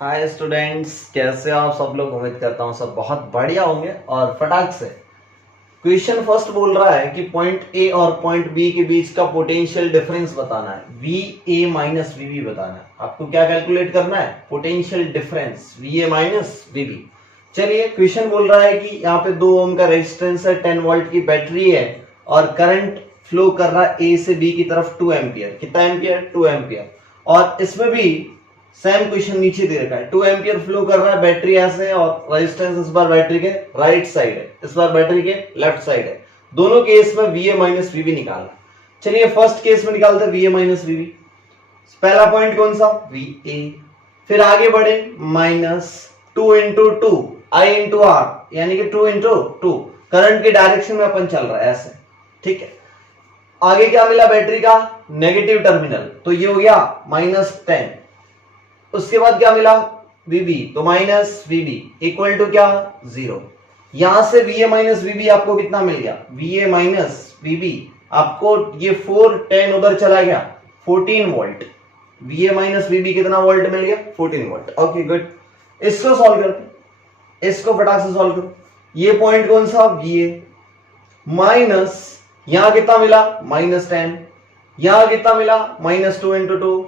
Hi students, कैसे हो आप सब लोग। उम्मीद करता हूँ सब बहुत बढ़िया होंगे। और फटाक से क्वेश्चन फर्स्ट बोल रहा है कि पॉइंट ए और पॉइंट बी के बीच का पोटेंशियल डिफरेंस बताना है, V A minus V B बताना है। आपको क्या कैलकुलेट करना है? Potential difference V A minus V B. चलिए, क्वेश्चन बोल रहा है कि यहाँ पे 2 ओम का रेजिस्टेंस है, 10 वोल्ट की बैटरी है और करंट फ्लो कर रहा है ए से बी की तरफ 2 एम्पियर। कितना एम्पियर? 2 एम्पियर। और इसमें भी सेम क्वेश्चन नीचे दे रखा है, 2 एम्पियर फ्लो कर रहा है, बैटरी ऐसे और रेजिस्टेंस इस बार बैटरी के राइट साइड है, इस बार बैटरी के लेफ्ट साइड है। दोनों केस में V A minus V B निकालना। चलिए फर्स्ट केस में निकालते हैं V A minus V B. पहला पॉइंट कौन सा? V A. फिर आगे बढ़े, minus 2 into 2 I into R, यानी कि 2 इंटू 2 करंट की डायरेक्शन में अपन चल रहा है ऐसे। ठीक है, आगे क्या मिला? बैटरी का नेगेटिव टर्मिनल, तो ये हो गया -10। उसके बाद क्या मिला? Vb, तो माइनस Vb इक्वल टू क्या? 0। यहां से Va माइनस Vb आपको कितना मिल गया? Va माइनस Vb आपको ये 4 10 उधर चला गया, 14 वोल्ट। Va माइनस Vb कितना वोल्ट मिल गया? 14 वोल्ट। Okay good. इसको सॉल्व करते, इसको फटाक से सॉल्व करो। ये पॉइंट कौन सा? Va माइनस, यहां कितना मिला? -10। यहां कितना मिला? -2 इंटू 2।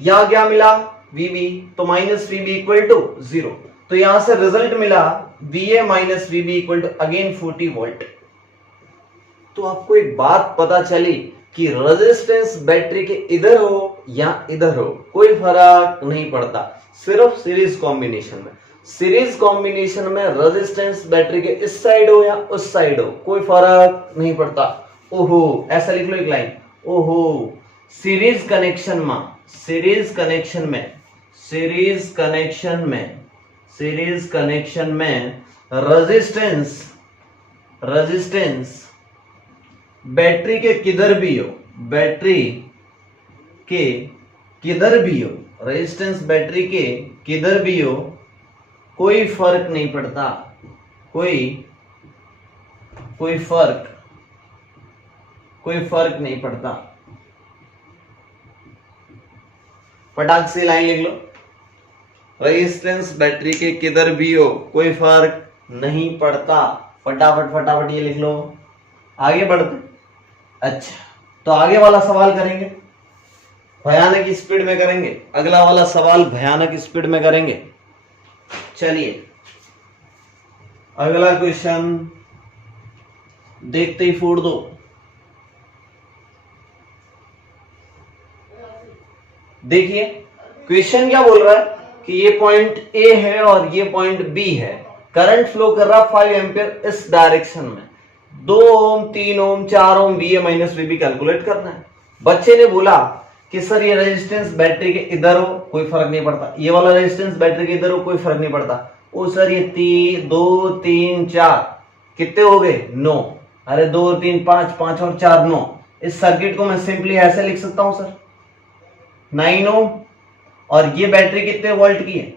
यहां क्या मिला? Vb, तो माइनस Vb इक्वल टू 0। तो यहां से रिजल्ट मिला Va minus Vb equal to again 40 volt. तो आपको एक बात पता चली कि रेजिस्टेंस बैटरी के इधर हो या इधर हो कोई फर्क नहीं पड़ता, सिर्फ सीरीज कॉम्बिनेशन में। सीरीज कॉम्बिनेशन में रेजिस्टेंस बैटरी के इस साइड हो या उस साइड हो कोई फर्क नहीं पड़ता। ओहो, ऐसा लिख लो एक लाइन, ओहो सीरीज कनेक्शन में, सीरीज कनेक्शन में, सीरीज कनेक्शन में, सीरीज कनेक्शन में रेजिस्टेंस, रेजिस्टेंस बैटरी के किधर भी हो, बैटरी के किधर भी हो, रेजिस्टेंस बैटरी के किधर भी हो कोई फर्क नहीं पड़ता, कोई फर्क नहीं पड़ता। फटाक से लाइन लिख लो, रेजिस्टेंस बैटरी के किधर भी हो कोई फर्क नहीं पड़ता। फटाफट फटाफट ये लिख लो, आगे बढ़ते। अच्छा, तो आगे वाला सवाल करेंगे, भयानक स्पीड में करेंगे। अगला वाला सवाल भयानक स्पीड में करेंगे। चलिए अगला क्वेश्चन देखते ही फोड़ दो। देखिए क्वेश्चन क्या बोल रहा है कि ये पॉइंट ए है और ये पॉइंट बी है, करंट फ्लो कर रहा 5 एम्पियर इस डायरेक्शन में, 2 ohm 3 ohm 4 ohm V A minus V B calculate करना है। बच्चे ने बोला कि सर ये रेजिस्टेंस बैटरी के इधर हो कोई फर्क नहीं पड़ता, ये वाला रेजिस्टेंस बैटरी के इधर हो कोई फर्क नहीं पड़ता। ओ सर ये 2 3 4 कितने हो गए? 9। अरे 2 3 5 5 और 4 9। इस सर्किट को मैं सिंपली ऐसे लिख सकता हूं सर, 9 ओम और ये बैटरी कितने वोल्ट की है?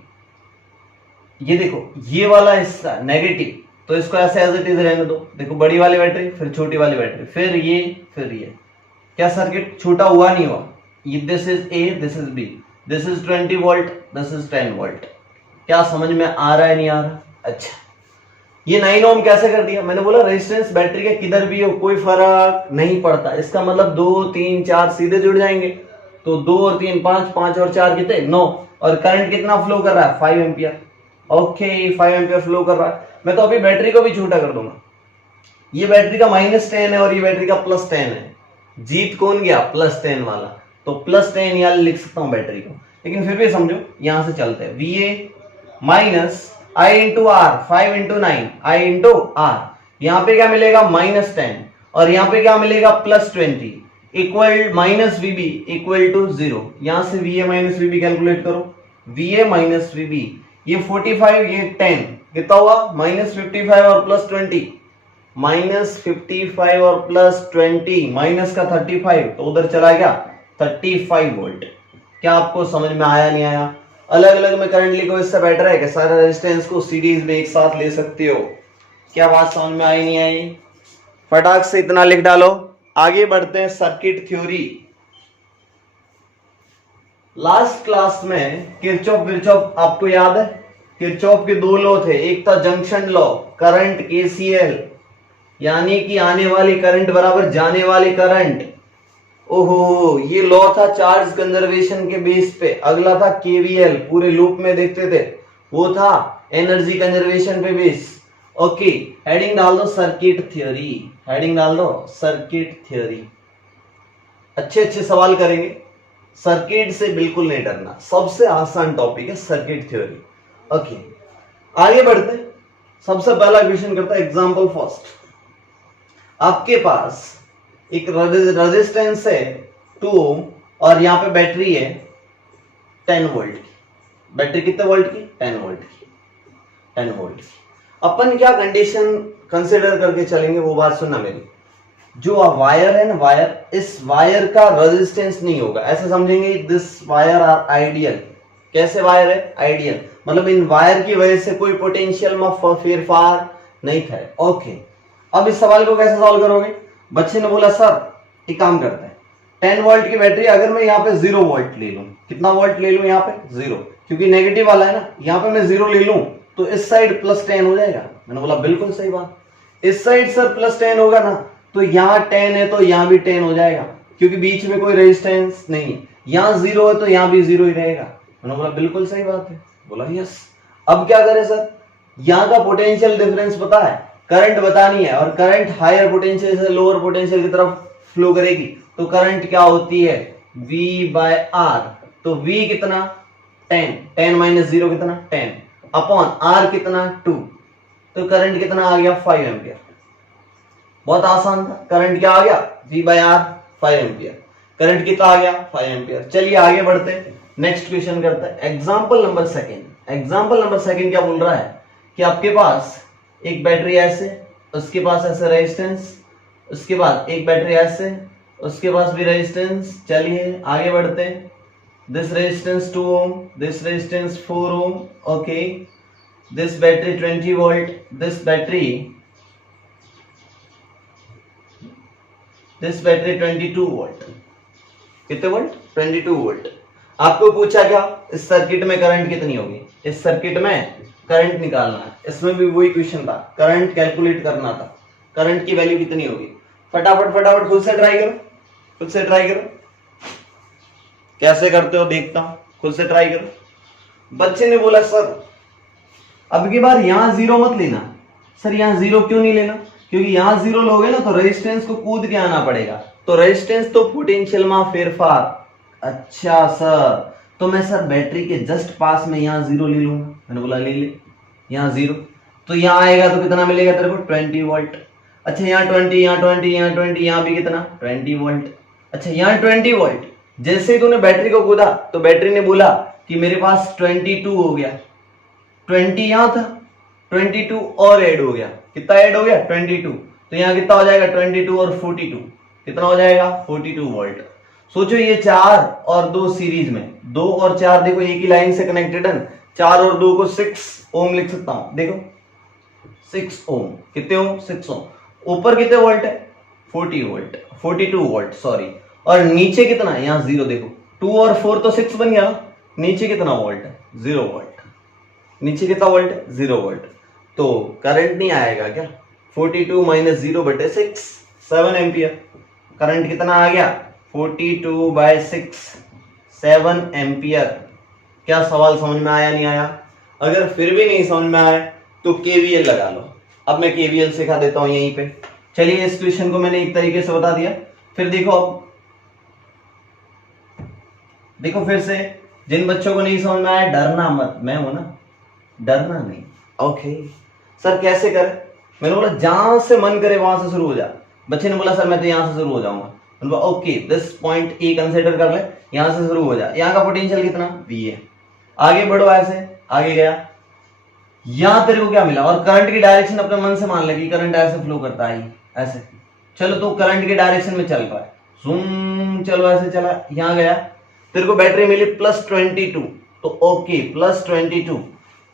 ये देखो ये वाला हिस्सा नेगेटिव, तो इसको ऐसे एज इट इज रहने दो। देखो बड़ी वाली बैटरी, फिर छोटी वाली बैटरी, फिर ये। क्या सर्किट छोटा हुआ? नहीं हुआ। ये this is A, this is B, this is 20 volt, this is 10 volt. क्या समझ में आ रहा है? नहीं आ रहा? अच्छा, ये 9 ओम कैसे कर दिया? मैंने बोला रेजिस्टेंस बैटरी के किधर भी हो कोई फर्क नहीं पड़ता। इसका मतलब 2 3 4 सीधे जुड़ जाएंगे, तो 2 और 3 5, 5 और 4 कितने? 9। और करंट कितना फ्लो कर रहा है? 5 एम्पियर। ओके 5 एम्पियर फ्लो कर रहा है। मैं तो अभी बैटरी को भी छोटा कर दूंगा। ये बैटरी का -10 है और ये बैटरी का +10 है। जीत कौन गया? +10 वाला। तो +10 यहाँ लिख सकता हूं बैटरी को, लेकिन फिर भी समझो यहां से चलते हैं। Va minus I into R, 5 into 9 I into R. यहां पे क्या मिलेगा? -10 और यहां पे क्या मिलेगा? +20 equal minus Vb equal to 0। यहां से Va माइनस Vb कैलकुलेट करो। Va माइनस Vb, ये 45 ये 10 कितना हुआ? -55 और +20, -55 और +20 माइनस का 35, तो उधर चला गया 35 वोल्ट। क्या आपको समझ में आया? नहीं आया? अलग अलग में करंट लिखो, इससे बेटर है कि सारे रेजिस्टेंस को सीरीज में एक साथ ले सकते हो। क्या बात समझ में आई? नहीं आई? फटाक से इतना लिख डालो। आगे बढ़ते हैं सर्किट थ्योरी। लास्ट क्लास में किरचॉफ विरचॉफ आपको याद है, किरचॉफ के दो लॉ थे, एक था जंक्शन लॉ, करंट केसीएल यानी कि आने वाली करंट बराबर जाने वाली करंट। ओहो, ये लॉ था चार्ज कंजर्वेशन के बेस पे। अगला था केवीएल, पूरे लूप में देखते थे, वो था एनर्जी कंजर्वेशन पे बेस। ओके, हेडिंग डाल दो सर्किट थ्योरी, हेडिंग डाल दो सर्किट थ्योरी। अच्छे अच्छे सवाल करेंगे, सर्किट से बिल्कुल नहीं डरना, सबसे आसान टॉपिक है सर्किट थ्योरी। ओके, आगे बढ़ते, सबसे पहला क्वेश्चन करता है एग्जांपल फर्स्ट। आपके पास एक रेजिस्टेंस है 2 ओम और यहां पे बैटरी है 10 वोल्ट की। बैटरी कितने वोल्ट की? 10 वोल्ट की, 10 वोल्ट की। अपन क्या कंडीशन कंसीडर करके चलेंगे वो बात सुनना मेरी। जो वायर है ना, वायर, इस वायर का रेजिस्टेंस नहीं होगा, ऐसे समझेंगे दिस वायर आर आइडियल। कैसे वायर है? आइडियल, मतलब इन वायर की वजह से कोई पोटेंशियल में फेरफार नहीं था। ओके, अब इस सवाल को कैसे सॉल्व करोगे? बच्चे ने बोला सर एक काम करते हैं, 10 वोल्ट की बैटरी अगर मैं यहाँ पे 0 वोल्ट ले लूं, कितना वोल्ट ले लूं यहाँ पे? 0, क्योंकि नेगेटिव वाला है ना, यहाँ पे मैं 0 ले लूं तो इस साइड +10 हो जाएगा। मैंने बोला बिल्कुल सही बात, इस साइड सर +10 होगा ना, तो यहाँ 10 है तो यहाँ भी 10 हो जाएगा, क्योंकि बीच में कोई रेजिस्टेंस नहीं है। यहाँ 0 है तो यहाँ भी 0 ही रहेगा। मैंने बोला बिल्कुल सही बात है। बोला यस। अब क्या करें सर? यहाँ का पोटेंशियल डिफरेंस पता है, करंट बतानी है, और करंट हायर पोटेंशियल से लोअर पोटेंशियल की तरफ फ्लो करेगी, तो करंट क्या होती है? V/R। तो V कितना? 10, 10 - 0 कितना? 10 अपॉन R कितना? 2, तो करंट कितना आ गया? 5 एम्पियर। बहुत आसान था, करंट क्या आ गया? V/R 5 ampere. करंट कितना आ गया? 5 एम्पियर। चलिए आगे बढ़ते हैं, नेक्स्ट क्वेश्चन करते हैं, example number second. Example number second क्या बोल रहा है कि आपके पास एक बैटरी ऐसे, उसके पास ऐसे रेजिस्टेंस, उसके बाद एक बैटरी ऐसे, उसके पास भी रेजिस्टेंस। चलिए आगे बढ़ते हैं, this resistance 2 ohm, this resistance 4 ohm. Okay, this battery 20 volt, this battery 22 volt. कितने वोल्ट? 22 वोल्ट। आपको पूछा क्या इस सर्किट में करंट कितनी होगी? इस सर्किट में करंट निकालना है, इसमें भी वही क्वेश्चन था, करंट कैलकुलेट करना था, करंट की वैल्यू कितनी होगी? फटाफट फटाफट खुद से ट्राई करो, खुद से ट्राई करो, कैसे करते हो देखता हूं, खुद से ट्राई करो। बच्चे ने बोला सर अब की बार यहां 0 मत लेना। सर यहां 0 क्यों नहीं लेना? क्योंकि यहां 0 लोगे ना तो रेजिस्टेंस को कूद के आना पड़ेगा, तो रेजिस्टेंस तो पोटेंशियल में फेरफार। अच्छा सर, तो मैं सर बैटरी के जस्ट पास में यहाँ 0 ले लूंगा। मैंने बोला ले ले, यहाँ 0, तो यहाँ आएगा तो कितना मिलेगा तेरे को? 20 वोल्ट। अच्छा यहाँ 20, यहाँ 20, यहाँ 20, यहाँ भी कितना? 20 वोल्ट। अच्छा यहाँ 20 वोल्ट। जैसे ही तूने बैटरी को कूदा तो बैटरी ने बोला कि मेरे पास 22 हो गया। 20 यहाँ था, 22 और ऐड हो गया। कितना ऐड हो गया? 22। तो यहाँ कितना हो जाएगा? 22 और 42 कितना हो जाएगा? 42 वोल्ट। सोचो ये 4 और 2 सीरीज में, 2 और 4 देखो एक ही लाइन से कनेक्टेड है, 4 और 2 को 6 ओम लिख सकता हूं। देखो 6 ओम, कितने ओम? 6 ओम। ऊपर कितने वोल्ट है? 40 वोल्ट, 42 वोल्ट सॉरी। और नीचे कितना है? यहाँ 0 देखो, 2 और 4 तो 6 बन गया। नीचे कितना वोल्ट है? 0 वोल्ट। नीचे कितना वोल्ट है? 0 वोल्ट। तो करंट नहीं आएगा क्या? 42 - 0/6, 7 एम्पियर। करंट कितना आ गया? 42/6, 7 एम्पियर। क्या सवाल समझ में आया? नहीं आया? अगर फिर भी नहीं समझ में आया तो केवीएल लगा लो। अब मैं केवीएल सिखा देता हूं यहीं पे। चलिए इस क्वेश्चन को मैंने एक तरीके से बता दिया, फिर देखो, अब देखो फिर से, जिन बच्चों को नहीं समझ में आया डरना मत, मैं हूं ना, डरना नहीं। ओके सर कैसे करें? मैंने बोला जहां से मन करे वहां से शुरू हो जा। बच्चे ने बोला सर मैं तो यहां से शुरू हो जाऊंगा। Okay, this point A consider कर ले, यहां से शुरू हो जा। यहाँ का पोटेंशियल कितना? V है। आगे बढ़ो, ऐसे आगे गया, यहां तेरे को क्या मिला? और करंट की डायरेक्शन अपने मन से मान ले कि करंट ऐसे फ्लो करता है, ऐसे। चलो तो करंट के डायरेक्शन में चल रहा है, जूम, चलो ऐसे चला, यहां गया, तेरे को बैटरी मिली +22, तो ओके +22।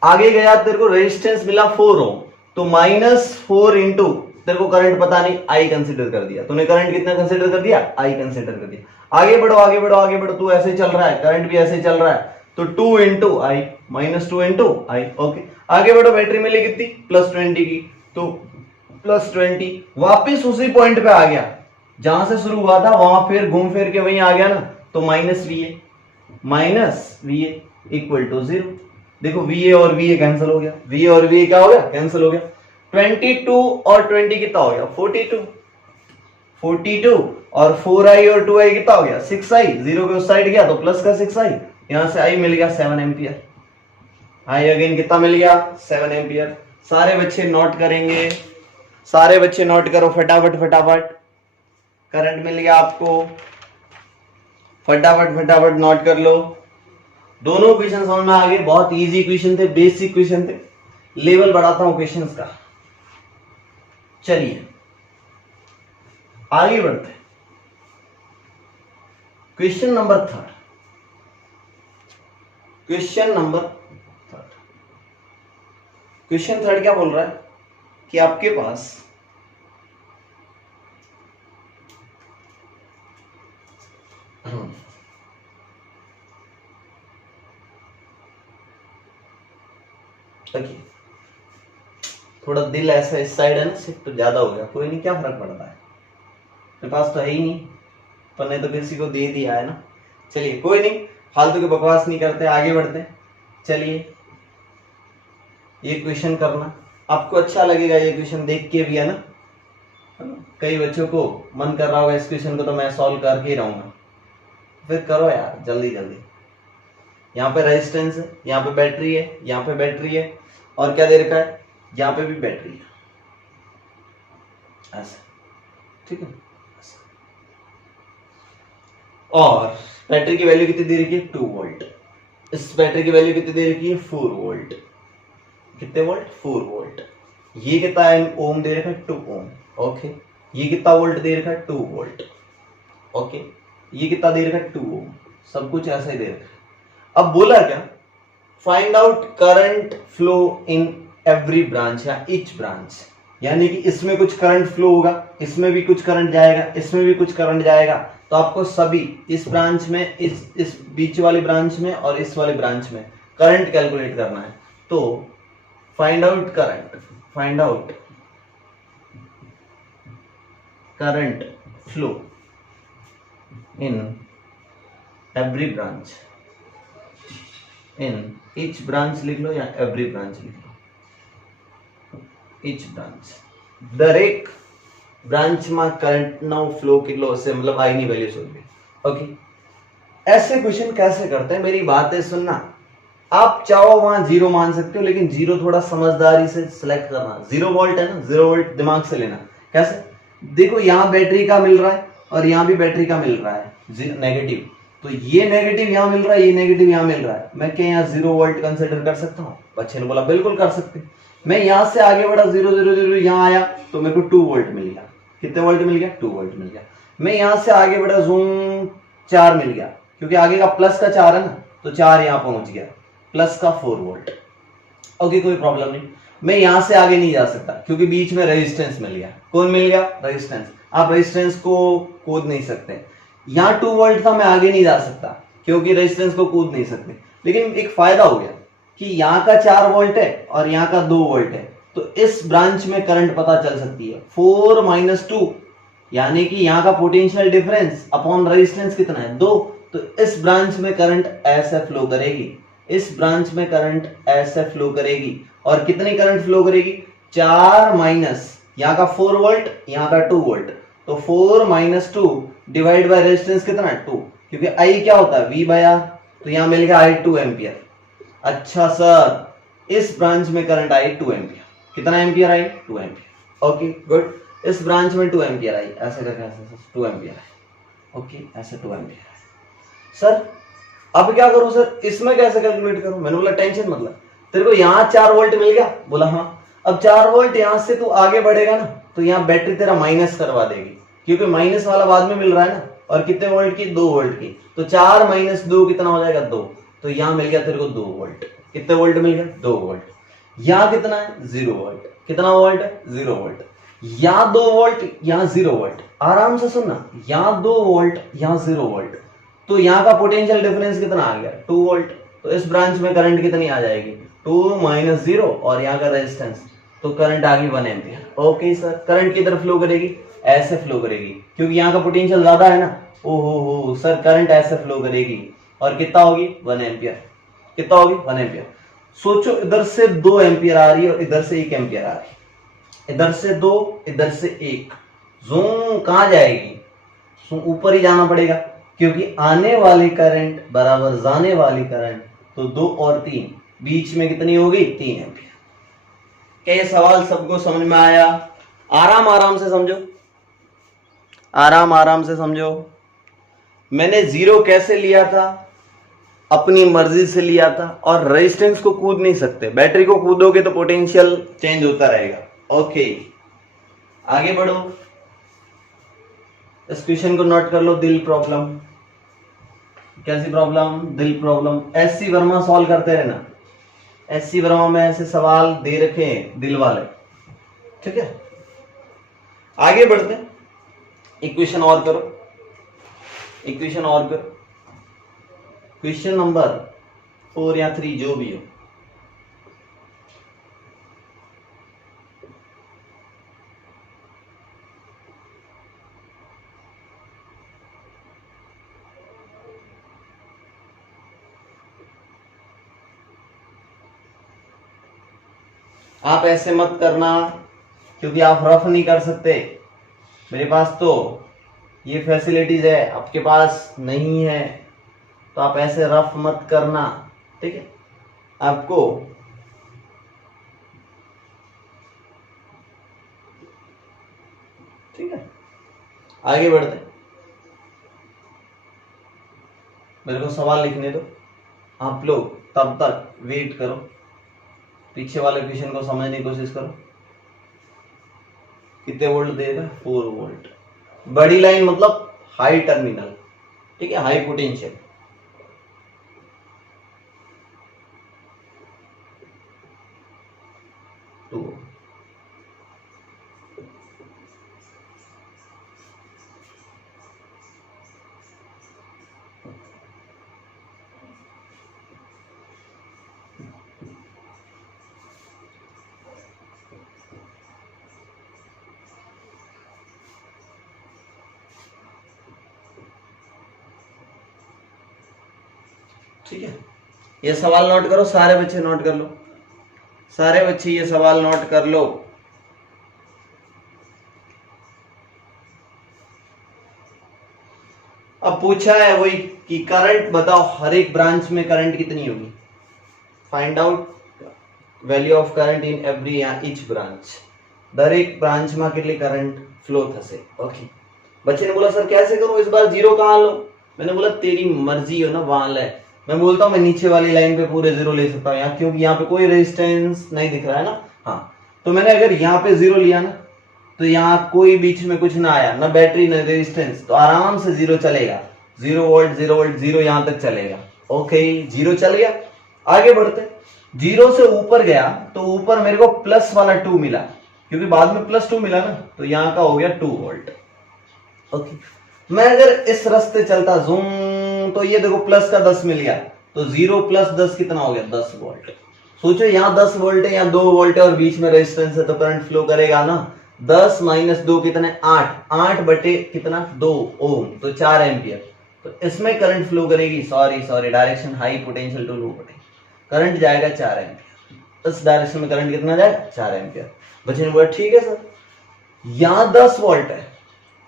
आगे गया, तेरे को रेजिस्टेंस मिला 4 ओम, तो -4 × तेरे को करंट पता नहीं, आई कंसिडर कर दिया तूने। करंट कितना कंसिडर कर दिया? आई कंसिडर कर दिया। आगे बढ़ो आगे बढ़ो आगे बढ़ो, तू ऐसे चल रहा है, करंट भी ऐसे चल रहा है, तो 2 इंटू आई माइनस 2 इंटू आई। ओके, आगे बढ़ो, बैटरी मिली कितनी? +20 की, तो +20 वापिस उसी पॉइंट पे आ गया जहां से शुरू हुआ था, वहां फिर घूम फिर के वहीं आ गया ना, तो minus V A equal to 0। देखो वी ए और वी ए कैंसिल हो गया, वी ए और वी ए क्या हो गया? कैंसिल हो गया। 22 और 20 कितना हो गया? 42 और 4i और 2i कितना हो गया? 6i। 0 के उस साइड गया तो प्लस का 6i, यहां से i मिल गया 7 एम्पियर। आई अगेन कितना मिल गया? 7 एम्पियर। सारे बच्चे नोट करेंगे, सारे बच्चे नोट करो फटाफट फटाफट। करंट मिल गया आपको, फटाफट फटाफट नोट कर लो। दोनों क्वेश्चन समझ में आ गए, बहुत इजी क्वेश्चन थे, बेसिक क्वेश्चन थे। लेवल बढ़ाता हूं क्वेश्चंस का। चलिए आगे बढ़ते हैं। Question number 3। क्वेश्चन 3 क्या बोल रहा है कि आपके पास देखिए, थोड़ा दिल ऐसा इस साइड है ना, शिफ्ट तो ज्यादा हो गया, कोई नहीं, क्या फर्क पड़ता है, मेरे पास तो है ही नहीं, पर नहीं तो किसी को दे दिया है ना। चलिए कोई नहीं, फालतू के बकवास नहीं करते, आगे बढ़ते हैं। चलिए ये क्वेश्चन करना, आपको अच्छा लगेगा ये क्वेश्चन देख के भी, है ना। कई बच्चों को मन कर रहा होगा इस क्वेश्चन को तो मैं सॉल्व करके ही रहूंगा, फिर करो यार जल्दी जल्दी। यहाँ पे रेजिस्टेंस है, यहाँ पे बैटरी है, यहाँ पे बैटरी है, और क्या दे रखा है? यहाँ पे भी बैटरी है, ऐसा, ठीक है। और बैटरी की वैल्यू कितनी दे रखी है? 2 वोल्ट। इस बैटरी की वैल्यू कितनी दे रखी है? 4 वोल्ट। कितने वोल्ट? 4 वोल्ट। ये कितना ओम दे रखा है? 2 ओम। ओके, ये कितना वोल्ट दे रखा है? 2 वोल्ट। ओके, ये कितना दे रखा है? 2 ओम। सब कुछ ऐसा ही दे रखा है। अब बोला क्या? Find out current flow in every branch या ईच ब्रांच, यानी कि इसमें कुछ करंट फ्लो होगा, इसमें भी कुछ करंट जाएगा, इसमें भी कुछ करंट जाएगा, तो आपको सभी इस ब्रांच में, इस बीच वाली ब्रांच में और इस वाली ब्रांच में करंट कैलकुलेट करना है। तो find out current flow in every branch, in each branch लिख लो या एवरी ब्रांच लिख लो, ईच ब्रांच, दरेक ब्रांच में करंट नो फ्लो किलो से मतलब आई ની वैल्यू शोधनी। ओके, ऐसे क्वेश्चन कैसे करते हैं, मेरी बातें सुनना। आप चाहो वहां 0 मान सकते हो, लेकिन 0 थोड़ा समझदारी से सिलेक्ट करना। 0 वोल्ट है ना, 0 वोल्ट दिमाग से लेना। कैसे? देखो यहाँ बैटरी का मिल रहा है और यहाँ भी बैटरी का मिल रहा है नेगेटिव, तो ये नेगेटिव यहाँ मिल रहा है, ये नेगेटिव यहाँ मिल रहा है, मैं क्या यहाँ 0 वोल्ट कंसिडर कर सकता हूँ? बच्चे ने बोला बिल्कुल कर सकते। मैं यहाँ से आगे बढ़ा 0 0 0 यहाँ आया तो मेरे को 2 वोल्ट मिल गया। कितने वोल्ट मिल गया? 2 वोल्ट मिल गया। मैं यहाँ से आगे बढ़ा जूम 4 मिल गया, क्योंकि आगे का प्लस का 4 है ना, तो 4 यहाँ पहुंच गया, प्लस का 4 वोल्ट। ओके, कोई प्रॉब्लम नहीं। मैं यहाँ से आगे नहीं जा सकता क्योंकि बीच में रेजिस्टेंस मिल गया। कौन मिल गया? रेजिस्टेंस। आप रेजिस्टेंस को कूद नहीं सकते। यहाँ 2 वोल्ट था, मैं आगे नहीं जा सकता क्योंकि रेजिस्टेंस को कूद नहीं सकते। लेकिन एक फायदा हो गया कि यहाँ का 4 वोल्ट है और यहाँ का 2 वोल्ट है, तो इस ब्रांच में करंट पता चल सकती है। 4 - 2 यानी कि यहाँ का पोटेंशियल डिफरेंस अपॉन रेजिस्टेंस कितना है? 2। तो इस ब्रांच में करंट ऐसे फ्लो करेगी, इस ब्रांच में करंट ऐसे फ्लो करेगी। और कितनी करंट फ्लो करेगी? 4 माइनस यहाँ का 4 वोल्ट, यहाँ का 2 वोल्ट, तो 4 - 2 डिवाइड बाय रेजिस्टेंस कितना है? 2, क्योंकि आई क्या होता है? V बाय R, तो यहाँ मिल गया आई 2 एम्पियर। अच्छा सर, इस ब्रांच में करंट आई 2 एम्पियर। कितना ampere I? 2 ampere. Okay good, इस ब्रांच में 2 एम्पियर आई, ऐसे करके ऐसे 2 एम्पियर आई। ओके, ऐसे 2 एम्पियर आई। सर अब क्या करूं सर, इसमें कैसे कैलकुलेट करूं? मैंने बोला टेंशन मतलब, तेरे को यहाँ 4 वोल्ट मिल गया? बोला हाँ। अब 4 वोल्ट यहाँ से तू आगे बढ़ेगा ना, तो यहाँ बैटरी तेरा माइनस करवा देगी, क्योंकि माइनस वाला बाद में मिल रहा है ना। और कितने वोल्ट की? 2 वोल्ट की। तो 4 - 2 कितना हो जाएगा? 2। तो यहाँ मिल गया तेरे को 2 वोल्ट। कितने वोल्ट मिल गया? 2 वोल्ट। यहाँ कितना है? 0 वोल्ट। कितना वोल्ट है? 0 वोल्ट। या 2 वोल्ट या 0 वोल्ट, आराम से सुनना, या 2 वोल्ट या 0 वोल्ट, तो यहाँ का पोटेंशियल डिफरेंस कितना आ गया 2 वोल्ट, तो इस ब्रांच में करंट कितनी आ जाएगी 2 माइनस 0 और यहाँ का रेजिस्टेंस, तो करंट आ गई 1 एम्पियर। ओके सर, करंट किधर फ्लो करेगी, ऐसे फ्लो करेगी, क्योंकि यहाँ का पोटेंशियल ज्यादा है ना। ओहो सर, करंट ऐसे फ्लो करेगी और कितना होगी 1 एम्पियर, कितना होगी 1 एम्पियर। सोचो इधर से 2 एम्पियर आ रही है और इधर से 1 एम्पियर आ रही है, इधर से 2 इधर से 1, जूम कहां जाएगी, ऊपर ही जाना पड़ेगा, क्योंकि आने वाली करंट बराबर जाने वाली करंट, तो 2 और 3 बीच में कितनी होगी 3 एम्पियर। क्या ये सवाल सबको समझ में आया? आराम आराम से समझो, आराम आराम से समझो। मैंने 0 कैसे लिया था, अपनी मर्जी से लिया था, और रेजिस्टेंस को कूद नहीं सकते, बैटरी को कूदोगे तो पोटेंशियल चेंज होता रहेगा। ओके आगे बढ़ो, इस क्वेश्चन को नोट कर लो, दिल प्रॉब्लम। कैसी प्रॉब्लम, दिल प्रॉब्लम। एससी वर्मा सॉल्व करते रहना, एससी वर्मा में ऐसे सवाल दे रखे हैं दिल वाले, ठीक है। आगे बढ़ते हैं, इक्वेशन और करो, इक्वेशन और करो, क्वेश्चन नंबर 4 या 3 जो भी हो। आप ऐसे मत करना, क्योंकि आप रफ नहीं कर सकते, मेरे पास तो ये फैसिलिटीज है, आपके पास नहीं है, तो आप ऐसे रफ मत करना, ठीक है। आपको ठीक है, आगे बढ़ते हैं, मेरे को सवाल लिखने दो, आप लोग तब तक वेट करो, पीछे वाले क्वेश्चन को समझने की कोशिश करो। कितने वोल्ट देगा 4 वोल्ट, बड़ी लाइन मतलब हाई टर्मिनल, ठीक है, हाई पोटेंशियल। ठीक है, ये सवाल नोट करो, सारे बच्चे नोट कर लो, सारे बच्चे ये सवाल नोट कर लो। अब पूछा है वही कि करंट बताओ, हर एक ब्रांच में करंट कितनी होगी, find out value of current in every each branch, दरेक ब्रांच में कितनी करंट फ्लो थसे। ओके, बच्चे ने बोला सर कैसे करूं, इस बार 0 कहां लो, मैंने बोला तेरी मर्जी हो ना, वहां ले। मैं बोलता हूं मैं नीचे वाली लाइन पे पूरे 0 ले सकता हूं यहाँ, क्योंकि यहाँ पे कोई रेजिस्टेंस नहीं दिख रहा है ना। हाँ, तो मैंने अगर यहाँ पे 0 लिया ना, तो यहाँ कोई बीच में कुछ ना आया, ना बैटरी ना रेजिस्टेंस, तो आराम से 0 चलेगा, 0 वोल्ट 0 वोल्ट 0 यहां तक चलेगा। ओके 0 चल गया, आगे बढ़ते, 0 से ऊपर गया तो ऊपर मेरे को प्लस वाला 2 मिला, क्योंकि बाद में +2 मिला ना, तो यहाँ का हो गया 2 वोल्ट। ओके, मैं अगर इस रास्ते चलता जूम, तो ये देखो प्लस का 10 मिल गया, तो 0 + 10 कितना हो गया 10 वोल्ट। सोचो यहाँ 10 वोल्ट है, यहाँ 2 वोल्ट है और बीच में रेजिस्टेंस है, तो करंट फ्लो करेगा ना। 10 - 2 कितना 8 बटे कितना 2 ओम, तो 4 एम्पियर, तो इसमें करंट फ्लो करेगी, sorry direction high potential to low potential, current जाएगा 4 एम्पियर, इस डायरेक्शन में करंट कितना जाएगा 4 एम्पियर। बच्चे ने बोला ठीक है सर, यहाँ 10 वोल्ट है,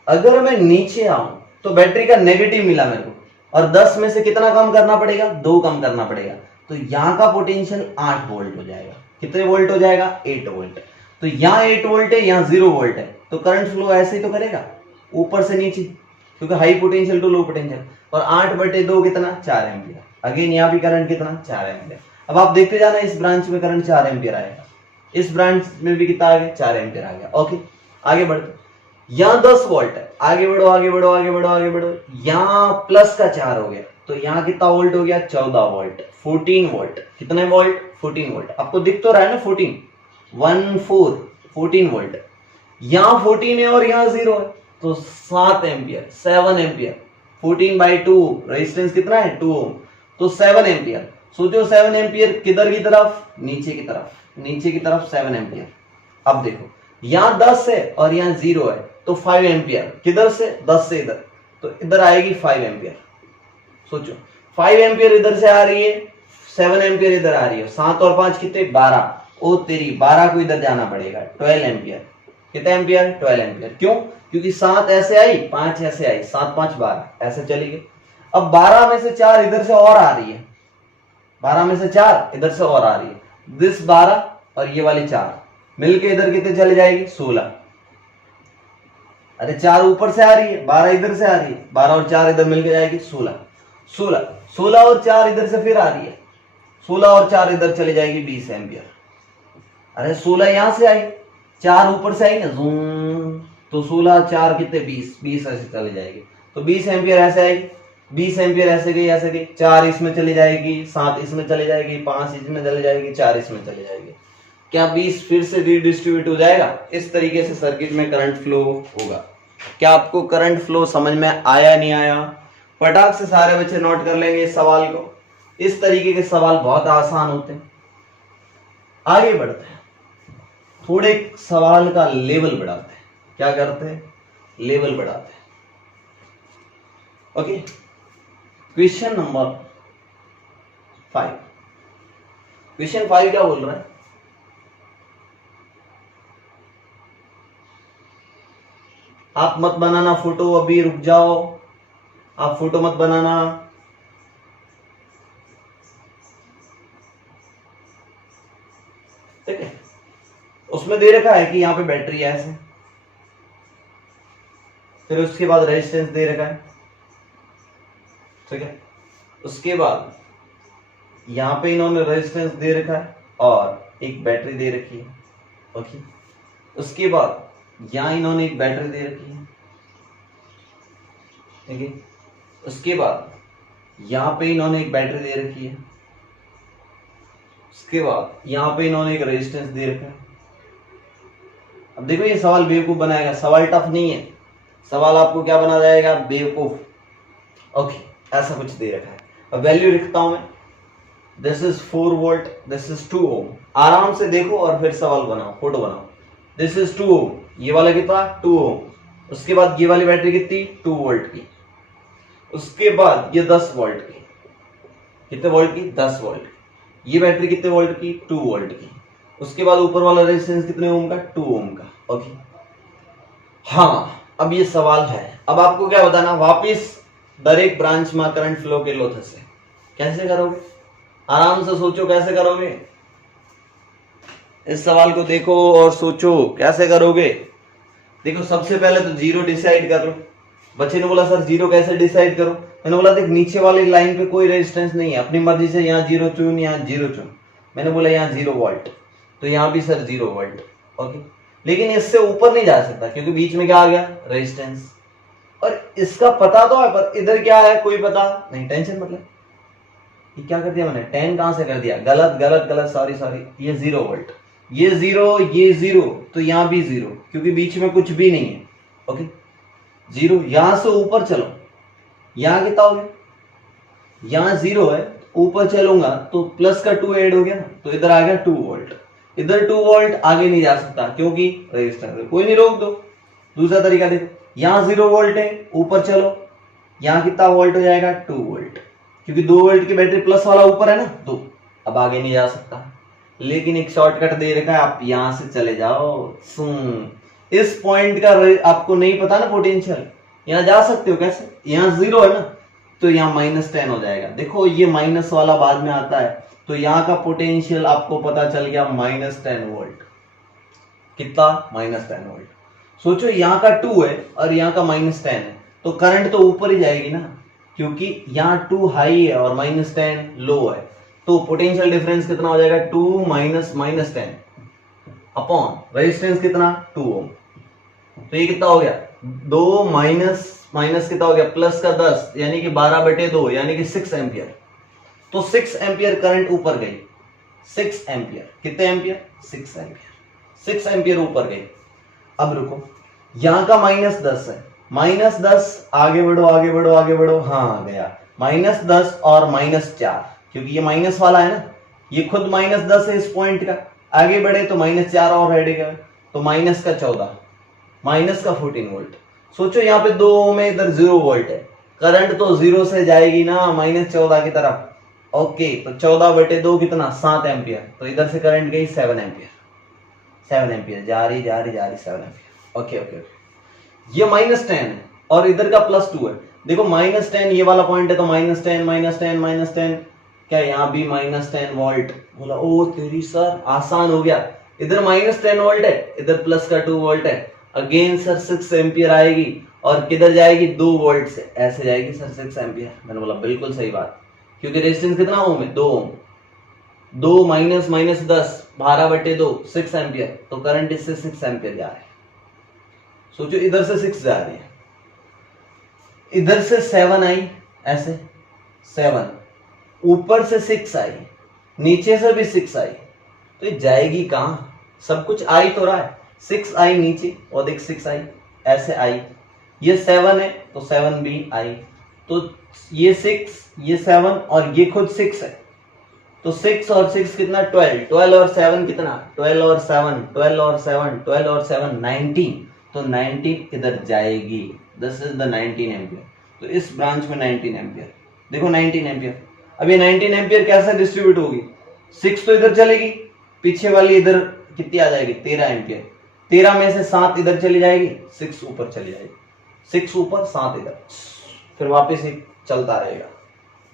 अगर मैं नीचे आऊं तो बैटरी का नेगेटिव मिला मेरे को, और 10 में से कितना कम करना पड़ेगा 2 कम करना पड़ेगा, तो यहाँ का पोटेंशियल 8 वोल्ट हो जाएगा। कितने वोल्ट हो जाएगा 8 वोल्ट। तो यहाँ 8 वोल्ट है, यहाँ 0 वोल्ट है, तो करंट फ्लो ऐसे ही तो करेगा ऊपर से नीचे, क्योंकि high potential to low potential, और 8/2 कितना 4 एम्पियर। अगेन यहाँ भी करंट कितना 4 एम्पियर। अब आप देखते जाना, इस ब्रांच में करंट 4 एम्पियर आएगा, इस ब्रांच में भी कितना आ गया 4 एम्पियर आ गया। ओके आगे बढ़ते, यहाँ 10 वोल्ट है, आगे बढ़ो आगे बढ़ो आगे बढ़ो आगे बढ़ो, यहाँ प्लस का 4 हो गया, तो यहाँ कितना वोल्ट हो गया 14 वोल्ट, 14 वोल्ट। कितने वोल्ट 14 वोल्ट, आपको दिख तो रहा है ना 14 14 वोल्ट। यहां 14 है और यहां 0 है, तो 7 एम्पियर, 7 एम्पियर। 14/2 रेजिस्टेंस कितना है 2 ओम, तो 7 एम्पियर। सोचो 7 एम्पियर किधर की तरफ, नीचे की तरफ, नीचे की तरफ 7 एम्पियर। अब देखो यहां 10 है और यहां 0 है, तो 5 एम्पियर किधर से, 10 से इधर, तो इधर आएगी 5 एम्पियर। सोचो 5 एम्पियर इधर से आ रही है, 7 एम्पियर इधर आ रही है, 7 और 5 कितने, 12। ओ तेरी 12 को इधर जाना पड़ेगा, 12 एम्पियर। कितने एम्पियर, 12 एम्पियर। क्यों, क्योंकि 7 ऐसे आई, 5 ऐसे आई, 7 5 12 ऐसे चली गई। अब 12 में से 4 इधर से और आ रही है, 12 में से 4 इधर से और आ रही है। दिस 12 और ये वाली 4 मिलके इधर कितने चले जाएगी, 16। अरे 4 ऊपर से आ रही है, 12 इधर से आ रही है, 12 और 4 इधर मिलके जाएगी 16। 16 और 4 इधर से फिर आ रही है, 16 और 4 इधर चले जाएगी 20 एम्पियर। अरे 16 यहां से आई, 4 ऊपर से आई ना, जूम, तो 16 4 कितने, 20 ऐसे चले जाएगी, तो 20 एम्पियर ऐसे आएगी। 20 एम्पियर ऐसे गई, ऐसे गई, 4 इसमें चली जाएगी, 7 इसमें चली जाएगी, 5 इसमें चली जाएगी, 4 इसमें चली जाएगी। क्या 20 फिर से रीडिस्ट्रीब्यूट हो जाएगा। इस तरीके से सर्किट में करंट फ्लो होगा। क्या आपको करंट फ्लो समझ में आया, नहीं आया? फटाक से सारे बच्चे नोट कर लेंगे इस सवाल को। इस तरीके के सवाल बहुत आसान होते हैं। आगे बढ़ते हैं, थोड़े सवाल का लेवल बढ़ाते हैं। क्या करते हैं, लेवल बढ़ाते हैं। Okay, question number 5। क्वेश्चन 5 क्या बोल रहा है, आप मत बनाना फोटो, अभी रुक जाओ, आप फोटो मत बनाना। ठीक है, उसमें दे रखा है कि यहां पे बैटरी है ऐसे, फिर उसके बाद रेजिस्टेंस दे रखा है। ठीक है, उसके बाद यहां पे इन्होंने रेजिस्टेंस दे रखा है और एक बैटरी दे रखी है। ओके, उसके बाद यहां इन्होंने एक बैटरी दे रखी है। ठीक है, उसके बाद यहां पे इन्होंने एक बैटरी दे रखी है। उसके बाद यहां पे इन्होंने एक रेजिस्टेंस दे रखा है। अब देखो ये सवाल बेवकूफ बनाएगा, सवाल टफ नहीं है, सवाल आपको क्या बना जाएगा, बेवकूफ। ओके, ऐसा कुछ दे रखा है। अब वैल्यू लिखता हूं मैं, this is 4 volt, this is 2 ओम। आराम से देखो और फिर सवाल बनाओ, फोटो बनाओ। दिस इज 2 ओम, ये वाला कितना, 2 ओम। उसके बाद ये वाली बैटरी कितनी, 2 वोल्ट की। उसके बाद ये 10 वोल्ट की, कितने वोल्ट की, 10 वोल्ट की। ये बैटरी कितने वोल्ट की, 2 वोल्ट की। उसके बाद ऊपर वाला रेजिस्टेंस कितने ओम का, 2 ओम का। ओके, हाँ, अब ये सवाल है। अब आपको क्या बताना, वापिस दरेक ब्रांच में करंट फ्लो के लो थसे। कैसे करोगे, आराम से सोचो कैसे करोगे। इस सवाल को देखो और सोचो कैसे करोगे। देखो सबसे पहले तो जीरो डिसाइड कर लो। बच्चे ने बोला सर जीरो कैसे डिसाइड करो, मैंने बोला देख नीचे वाली लाइन पे कोई रेजिस्टेंस नहीं है, अपनी मर्जी से यहाँ जीरो चुन, यहाँ जीरो चुन। मैंने बोला यहाँ 0 वोल्ट, तो यहाँ भी सर 0 वोल्ट। ओके, लेकिन इससे ऊपर नहीं जा सकता क्योंकि बीच में क्या आ गया, रेजिस्टेंस। और इसका पता तो है पर इधर क्या है कोई पता नहीं, टेंशन मतलब। ये क्या कर दिया मैंने, 10 कहां से कर दिया, गलत गलत गलत, सॉरी, ये 0 वोल्ट, ये 0, ये 0, तो यहां भी 0 क्योंकि बीच में कुछ भी नहीं है। ओके, 0, यहां से ऊपर चलो, यहां कितना हो गया, यहां 0 है, ऊपर चलूंगा तो प्लस का 2 ऐड हो गया ना, तो इधर आ गया 2 वोल्ट। इधर 2 वोल्ट आगे नहीं जा सकता क्योंकि रजिस्टर, कोई नहीं, रोक दो। दूसरा तरीका देखो, यहां 0 वोल्ट है, ऊपर चलो, यहां कितना वोल्ट हो जाएगा, 2 वोल्ट, क्योंकि 2 वोल्ट की बैटरी प्लस वाला ऊपर है ना, तो अब आगे नहीं जा सकता। लेकिन एक शॉर्टकट दे रखा है, आप यहां से चले जाओ। इस पॉइंट का आपको नहीं पता ना पोटेंशियल, यहां जा सकते हो कैसे, यहां 0 है ना, तो यहाँ -10 हो जाएगा। देखो ये माइनस वाला बाद में आता है, तो यहाँ का पोटेंशियल आपको पता चल गया -10 वोल्ट। कितना, -10 वोल्ट। सोचो यहाँ का 2 है और यहाँ का -10 है, तो करंट तो ऊपर ही जाएगी ना, क्योंकि यहाँ 2 हाई है और -10 लो है, तो पोटेंशियल डिफरेंस कितना हो जाएगा, 2 माइनस -10 अपॉन रेजिस्टेंस कितना, 2 ओम। तो ये कितना हो गया, 2 माइनस माइनस कितना हो गया, प्लस का 10, यानी कि 12/2, यानी कि 6 एम्पियर। तो 6 एम्पियर करंट ऊपर गई, 6 एम्पियर, कितने एम्पियर, 6 एम्पियर, 6 एम्पियर ऊपर गई। अब रुको, यहाँ का -10 है, -10 आगे बढ़ो आगे बढ़ो आगे बढ़ो, हाँ गया -10 और -4, क्योंकि ये माइनस वाला है ना, ये खुद -10 है इस पॉइंट का, आगे बढ़े तो -4 और हटेगा, तो -14 -14 वोल्ट। सोचो यहाँ पे 2 ओम है, इधर 0 वोल्ट है, करंट तो 0 से जाएगी ना -14 की तरफ। ओके, तो 14/2 कितना, 7 एम्पियर, तो इधर से करंट गई 7 एम्पियर, 7 एम्पियर जा रही 7 एम्पियर। ओके ओके ओके, ये -10 है और इधर का +2 है। देखो -10 ये वाला पॉइंट है, तो -10 क्या यहाँ भी -10 वोल्ट। बोला ओ तेरी सर आसान हो गया, इधर -10 वोल्ट है, इधर प्लस का 2 वोल्ट है, अगेन सर 6 एम्पियर आएगी और किधर जाएगी, 2 वोल्ट से ऐसे जाएगी सर 6 एम्पियर। मैंने बोला बिल्कुल सही बात, क्योंकि रेजिस्टेंस कितना ओम है, 2 ओम, 2 माइनस -10 12/2 6 एम्पियर, तो करंट इससे 6 एम्पियर जा रहा है। सोचो इधर से 6 जा रही है, इधर से 7 आई, ऐसे 7, ऊपर से 6 आई, नीचे से भी 6 आई, तो ये जाएगी कहां, सब कुछ आई तो रहा है, 6 आई नीचे और देख 6 आई, ऐसे आई, ये 7 है तो 7 भी आई, तो ये 6 ये 7 और ये खुद 6 है, तो 6 और 6 कितना, 12, 12 और 7 कितना, 12 और 7 12 और 7 12 और 7 19, तो 19 इधर जाएगी, दिस इज द 19 एम्पियर। तो इस ब्रांच में 19 एम्पियर, देखो 19 एम्पियर। अब ये 19 एम्पियर कैसे डिस्ट्रीब्यूट होगी, 6 तो इधर चलेगी, पीछे वाली इधर कितनी आ जाएगी, 13 एम्पियर, 13 में से 7 इधर चली जाएगी, 6 ऊपर चली जाएगी, 6 ऊपर 7 इधर, फिर वापस ही चलता रहेगा।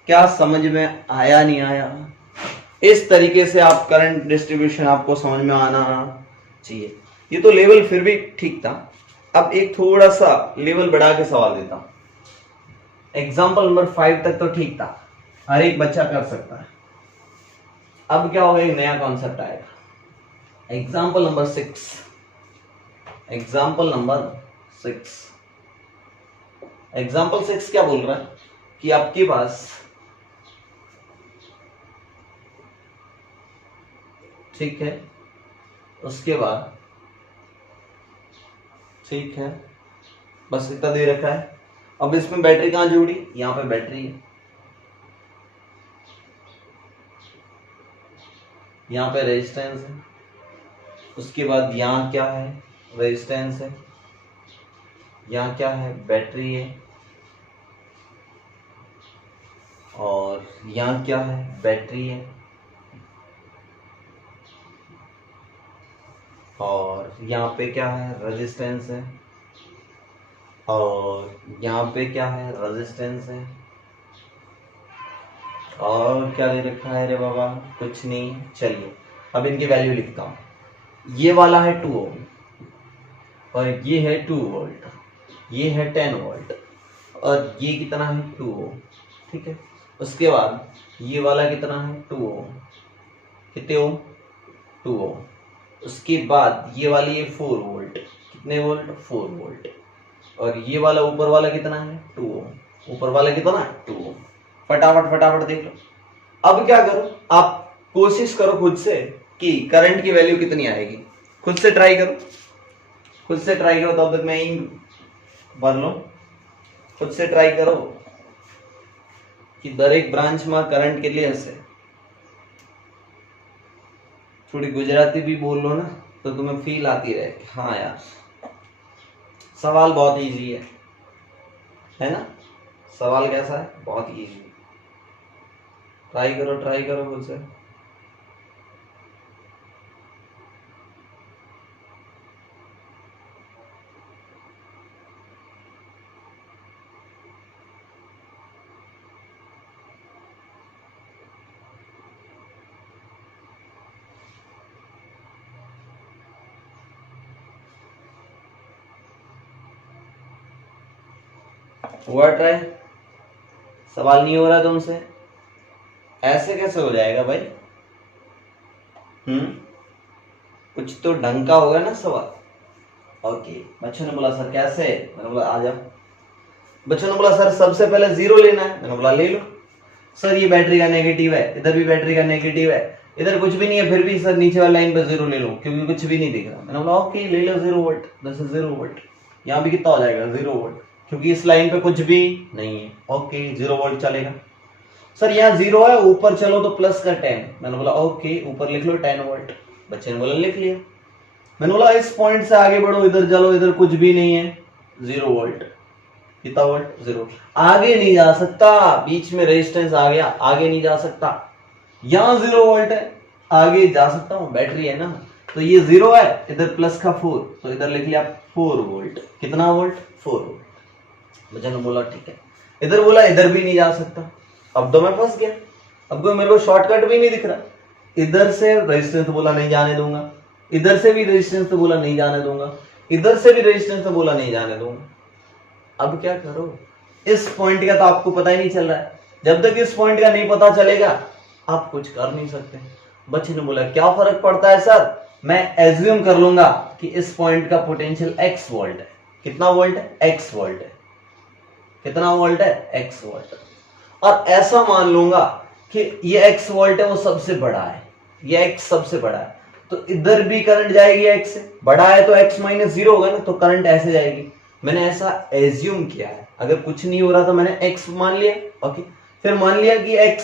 क्या समझ में आया नहीं आया? इस तरीके से आप करंट डिस्ट्रीब्यूशन आपको समझ में आना चाहिए। ये तो लेवल फिर भी ठीक था, अब एक थोड़ा सा लेवल बढ़ा के सवाल देता हूं। एग्जाम्पल नंबर 5 तक तो ठीक था, हर एक बच्चा कर सकता है। अब क्या होगा, एक नया कॉन्सेप्ट आएगा। Example number 6, example number 6, example 6 क्या बोल रहा है कि आपके पास ठीक है, उसके बाद ठीक है, बस इतना दे रखा है। अब इसमें बैटरी कहां जुड़ी, यहां पे बैटरी है, यहां पे रेजिस्टेंस है, उसके बाद यहां क्या है, रेजिस्टेंस है, यहां क्या है, बैटरी है, और यहां क्या है, बैटरी है, और यहाँ पे क्या है, रेजिस्टेंस है, और यहाँ पे क्या है, रेजिस्टेंस है, और क्या दे रखा है रे बाबा, कुछ नहीं। चलिए अब इनकी वैल्यू लिखता हूं। ये वाला है 2 ओम और ये है 2 वोल्ट, ये है 10 वोल्ट और ये कितना है, 2 ओम, ठीक है। उसके बाद ये वाला कितना है, 2 ओम, कितने ओम, 2 ओम। उसके बाद ये वाली है 4 वोल्ट, कितने वोल्ट, 4 वोल्ट, और ये वाला ऊपर वाला कितना है, 2 ओम, ऊपर वाला कितना है, 2 ओम। फटाफट फटाफट देख लो। अब क्या करो, आप कोशिश करो खुद से कि करंट की वैल्यू कितनी आएगी, खुद से ट्राई करो, खुद से ट्राई करो, तब तक मैं यही भर लो। खुद से ट्राई करो कि दर एक ब्रांच में करंट के लिए ऐसे, थोड़ी गुजराती भी बोल लो ना तो तुम्हें फील आती रहे, हाँ यार सवाल बहुत इजी है ना, सवाल कैसा है, बहुत इजी। ट्राई करो खुद से। हुआ ट्राई, सवाल नहीं हो रहा तुमसे, ऐसे कैसे हो जाएगा भाई, कुछ तो ढंग का होगा ना सवाल। ओके, बच्चों ने बोला सर कैसे, मैंने बोला आ जाओ। बच्चों ने बोला सर सबसे पहले 0 लेना है, मैंने बोला ले लो। सर ये बैटरी का नेगेटिव है, इधर भी बैटरी का नेगेटिव है, इधर कुछ भी नहीं है, फिर भी सर नीचे वाली लाइन पे 0 ले लो क्योंकि कुछ भी नहीं दिख रहा। मैंने बोला ओके ले लो 0 वोल्ट, दिस इज 0 वोल्ट। यहाँ भी कितना हो जाएगा 0 वोल्ट, क्योंकि इस लाइन पे कुछ भी नहीं है। ओके 0 वोल्ट चलेगा। सर यहाँ 0 है, ऊपर चलो तो प्लस का 10। मैंने बोला ओके ऊपर लिख लो 10 वोल्ट। बच्चे ने बोला लिख लिया। मैंने बोला इस पॉइंट से आगे बढ़ो, इधर चलो, इधर कुछ भी नहीं है, 0 वोल्ट। कितना वोल्ट? 0। आगे नहीं जा सकता, बीच में रेजिस्टेंस आ गया, आगे नहीं जा सकता। यहाँ 0 वोल्ट है, आगे जा सकता हूँ, बैटरी है ना। तो ये 0 है, इधर प्लस का 4, तो इधर लिख लिया 4 वोल्ट। कितना वोल्ट? 4 वोल्ट। मुझे बोला ठीक है। इधर बोला इधर भी नहीं जा सकता। अब तो मैं फंस गया, अब कोई मेरे को शॉर्टकट भी नहीं दिख रहा। इधर से रेजिस्टेंस तो बोला नहीं जाने दूंगा, इधर से भी रेजिस्टेंस तो बोला नहीं जाने दूंगा, इधर से भी रेजिस्टेंस तो बोला नहीं जाने दूंगा। अब क्या करो? इस पॉइंट का तो आपको पता ही नहीं चल रहा है। जब तक इस पॉइंट का नहीं पता चलेगा आप कुछ कर नहीं सकते। बच्चे ने बोला क्या फर्क पड़ता है सर, मैं एज्यूम कर लूंगा कि इस पॉइंट का पोटेंशियल x वोल्ट है। कितना वोल्ट है? x वोल्ट है। कितना वोल्ट है? x volt. और ऐसा मान लूंगा कि ये x वोल्ट है, वो सबसे बड़ा है, ये x सबसे बड़ा है, तो इधर भी करंट जाएगी x से। बड़ा है तो x माइनस 0 होगा ना, तो करंट ऐसे जाएगी। मैंने ऐसा एज्यूम किया है, अगर कुछ नहीं हो रहा तो मैंने x मान लिया। ओके, फिर मान लिया कि x